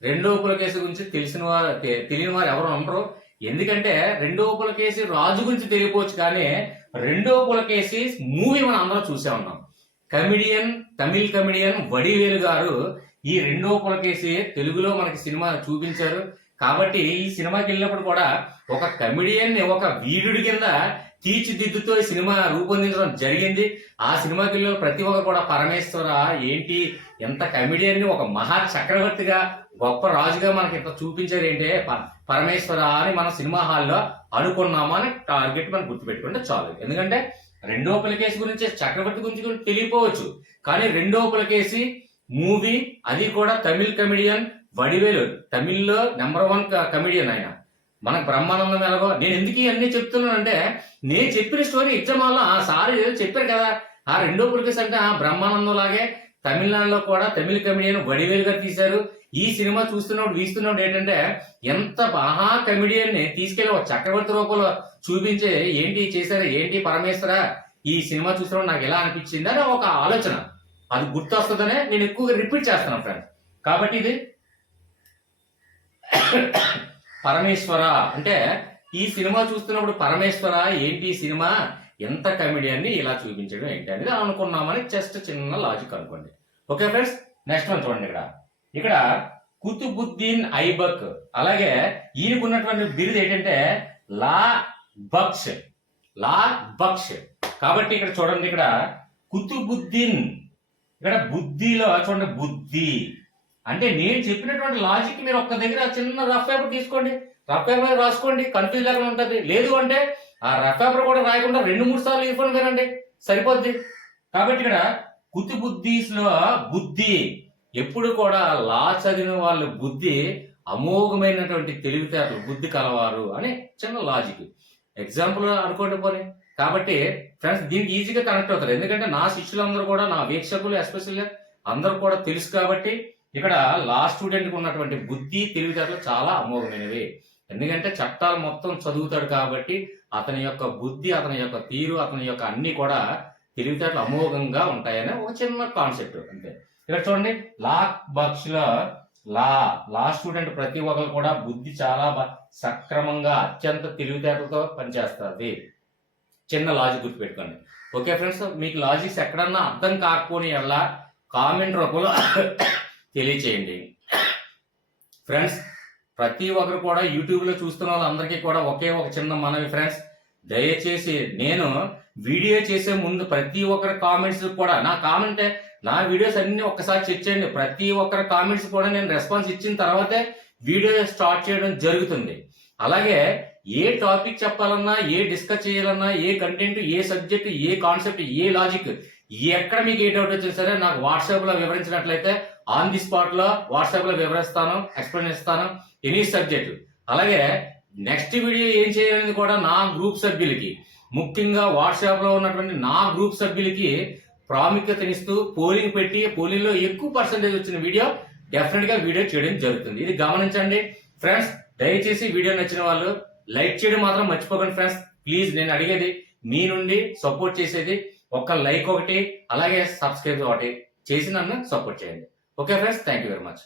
రెండో పులకేసి గురించి తెలియని వారు ఎవరు ఉండరు. ఎందుకంటే రెండో పులకేసి రాజు గురించి తెలియపోవచ్చు, కానీ రెండో పులకేసి మూవీ మనం అందరం చూసే ఉన్నాం. తమిళ కమిడియన్ వడివేలు గారు ఈ రెండో పులకేసి తెలుగులో మనకి సినిమా చూపించారు. కాబట్టి ఈ సినిమాకి వెళ్ళినప్పుడు కూడా ఒక కమిడియన్ ని ఒక వీరుడి కింద తీర్చిదిద్దుతో ఈ సినిమా రూపొందించడం జరిగింది. ఆ సినిమాకి వెళ్ళిన ప్రతి ఒక్కరు కూడా పరమేశ్వర ఏంటి ఎంత కమిడియన్ ని ఒక మహా చక్రవర్తిగా గొప్ప రాజుగా మనకి ఇంత చూపించారు ఏంటి పరమేశ్వర అని మనం సినిమా హాల్లో అనుకున్నామా అని టార్గెట్ మనం గుర్తుపెట్టుకుంటే చాలు. ఎందుకంటే రెండో పులకేసి గురించి చక్రవర్తి గురించి తెలియపోవచ్చు, కానీ రెండో పులకేసి మూవీ అది కూడా తమిళ కమిడియన్ వడివేలు, తమిళ్లో నెంబర్ 1 కమిడియన్ ఆయన. మనకు బ్రహ్మానందం ఎలాగో నేను ఎందుకు ఇవన్నీ చెప్తున్నానంటే నేను చెప్పిన స్టోరీ ఎగ్జామ్ హాల్లో సార్ ఏదో చెప్పారు కదా, ఆ రెండో పులకేసి అంటే బ్రహ్మానందం లాగే తమిళనాడులో కూడా తమిళ కమిడియన్ వడివేలు గారు తీశారు. ఈ సినిమా వీస్తున్నప్పుడు ఏంటంటే ఎంత మహా కమిడియన్ ని తీసుకెళ్లి ఒక చక్రవర్తి రూపంలో చూపించే ఏంటి చేశారు, ఏంటి పరమేశ్వర ఈ సినిమా చూసినప్పుడు నాకు ఎలా అనిపించింది అని ఒక ఆలోచన, అది గుర్తొస్తుందనే నేను ఎక్కువగా రిపీట్ చేస్తాను ఫ్రెండ్స్. కాబట్టి ఇది పరమేశ్వర అంటే ఈ సినిమా చూస్తున్నప్పుడు పరమేశ్వర ఏంటి ఈ సినిమా ఎంత కమెడియన్ని ఇలా చూపించడం ఏంటి అనేది అనుకున్నామని జస్ట్ చిన్న లాజిక్ అనుకోండి. ఓకే ఫ్రెండ్స్, నెక్స్ట్ వన్ చూడండి. ఇక్కడ కుతుబుద్దీన్ ఐబక్, అలాగే ఈయనకున్నటువంటి బిరుదు ఏంటంటే లా బక్ష్. కాబట్టి ఇక్కడ చూడండి, ఇక్కడ కుతుబుద్దీన్, ఇక్కడ బుద్ధిలో చూడండి బుద్ధి అంటే నేను చెప్పినటువంటి లాజిక్ మీరు ఒక్క దగ్గర చిన్న రఫ్ పేపర్ తీసుకోండి, రఫ్ పేపర్ రాసుకోండి, కన్ఫ్యూజ్ లేకుండా ఉంటుంది. లేదు అంటే ఆ రఫ్ పేపర్ కూడా రాయకుండా 2-3 సార్లు ఇవ్వండి వినండి, సరిపోద్ది. కాబట్టి ఇక్కడ కుతుబుద్దీస్లో బుద్ధి, ఎప్పుడు కూడా లా చదివిన వాళ్ళు బుద్ధి అమోఘమైనటువంటి తెలివితేటలు, బుద్ధి కలవారు అని చిన్న లాజిక్ ఎగ్జాంపుల్ అనుకోండి పోనీ. కాబట్టి ఫ్రెండ్స్ దీనికి ఈజీగా కనెక్ట్ అవుతారు, ఎందుకంటే నా శిష్యులందరూ కూడా, నా వీక్షకులు ఎస్పెషల్గా అందరూ కూడా తెలుసు. కాబట్టి ఇక్కడ లా స్టూడెంట్కి ఉన్నటువంటి బుద్ధి తెలివితేటలు చాలా అమోఘమైనవి, ఎందుకంటే చట్టాలు మొత్తం చదువుతాడు కాబట్టి అతని యొక్క బుద్ధి, అతని యొక్క తీరు, అతని యొక్క అన్ని కూడా తెలివితేటలు అమోఘంగా ఉంటాయని ఒక చిన్న కాన్సెప్ట్ అంతే. ఇక్కడ చూడండి, లా బక్ష్ లో లా స్టూడెంట్ ప్రతి ఒక్కరు కూడా బుద్ధి చాలా సక్రమంగా అత్యంత తెలివితేటలతో పనిచేస్తుంది. చిన్న లాజిక్ గుర్తుపెట్టుకోండి. ఓకే ఫ్రెండ్స్, మీకు లాజిక్స్ ఎక్కడన్నా అర్థం కాకపోని ఎలా కామెంట్ రూపంలో తెలియచేయండి. ఫ్రెండ్స్ ప్రతి ఒక్కరు కూడా యూట్యూబ్లో చూస్తున్న వాళ్ళందరికీ కూడా ఒకే ఒక చిన్న మనవి ఫ్రెండ్స్, దయచేసి నేను వీడియో చేసే ముందు ప్రతి ఒక్కరి కామెంట్స్ కూడా నా వీడియోస్ అన్ని ఒక్కసారి చెక్ చేయండి. ప్రతి ఒక్కరి కామెంట్స్ కూడా నేను రెస్పాన్స్ ఇచ్చిన తర్వాతే వీడియో స్టార్ట్ చేయడం జరుగుతుంది. అలాగే ఏ టాపిక్ చెప్పాలన్నా, ఏ డిస్కస్ చేయాలన్నా, ఏ కంటెంట్, ఏ సబ్జెక్ట్, ఏ కాన్సెప్ట్, ఏ లాజిక్, ఎక్కడ మీకు ఏ డౌట్ వచ్చినా సరే నాకు వాట్సాప్లో వివరించినట్లయితే ఆన్ ది స్పాట్లో వాట్సాప్లో వివరిస్తాను, ఎక్స్ప్లెయిన్ ఇస్తాను ఎనీ సబ్జెక్ట్. అలాగే నెక్స్ట్ వీడియో ఏం చేయాలనేది కూడా నా గ్రూప్ సభ్యులకి, ముఖ్యంగా వాట్సాప్లో ఉన్నటువంటి నా గ్రూప్ సభ్యులకి ప్రాముఖ్యతనిస్తూ పోలింగ్ పెట్టి, పోలింగ్లో ఎక్కువ పర్సెంటేజ్ వచ్చిన వీడియో డెఫినెట్గా వీడియో చేయడం జరుగుతుంది. ఇది గమనించండి ఫ్రెండ్స్. దయచేసి వీడియో నచ్చిన వాళ్ళు లైక్ చేయడం మాత్రం మర్చిపోకండి ఫ్రెండ్స్. ప్లీజ్, నేను అడిగేది మీ నుండి సపోర్ట్ చేసేది ఒక లైక్ ఒకటి, అలాగే సబ్స్క్రైబ్ ఒకటి చేసి నన్ను సపోర్ట్ చేయండి. Okay friends, thank you very much.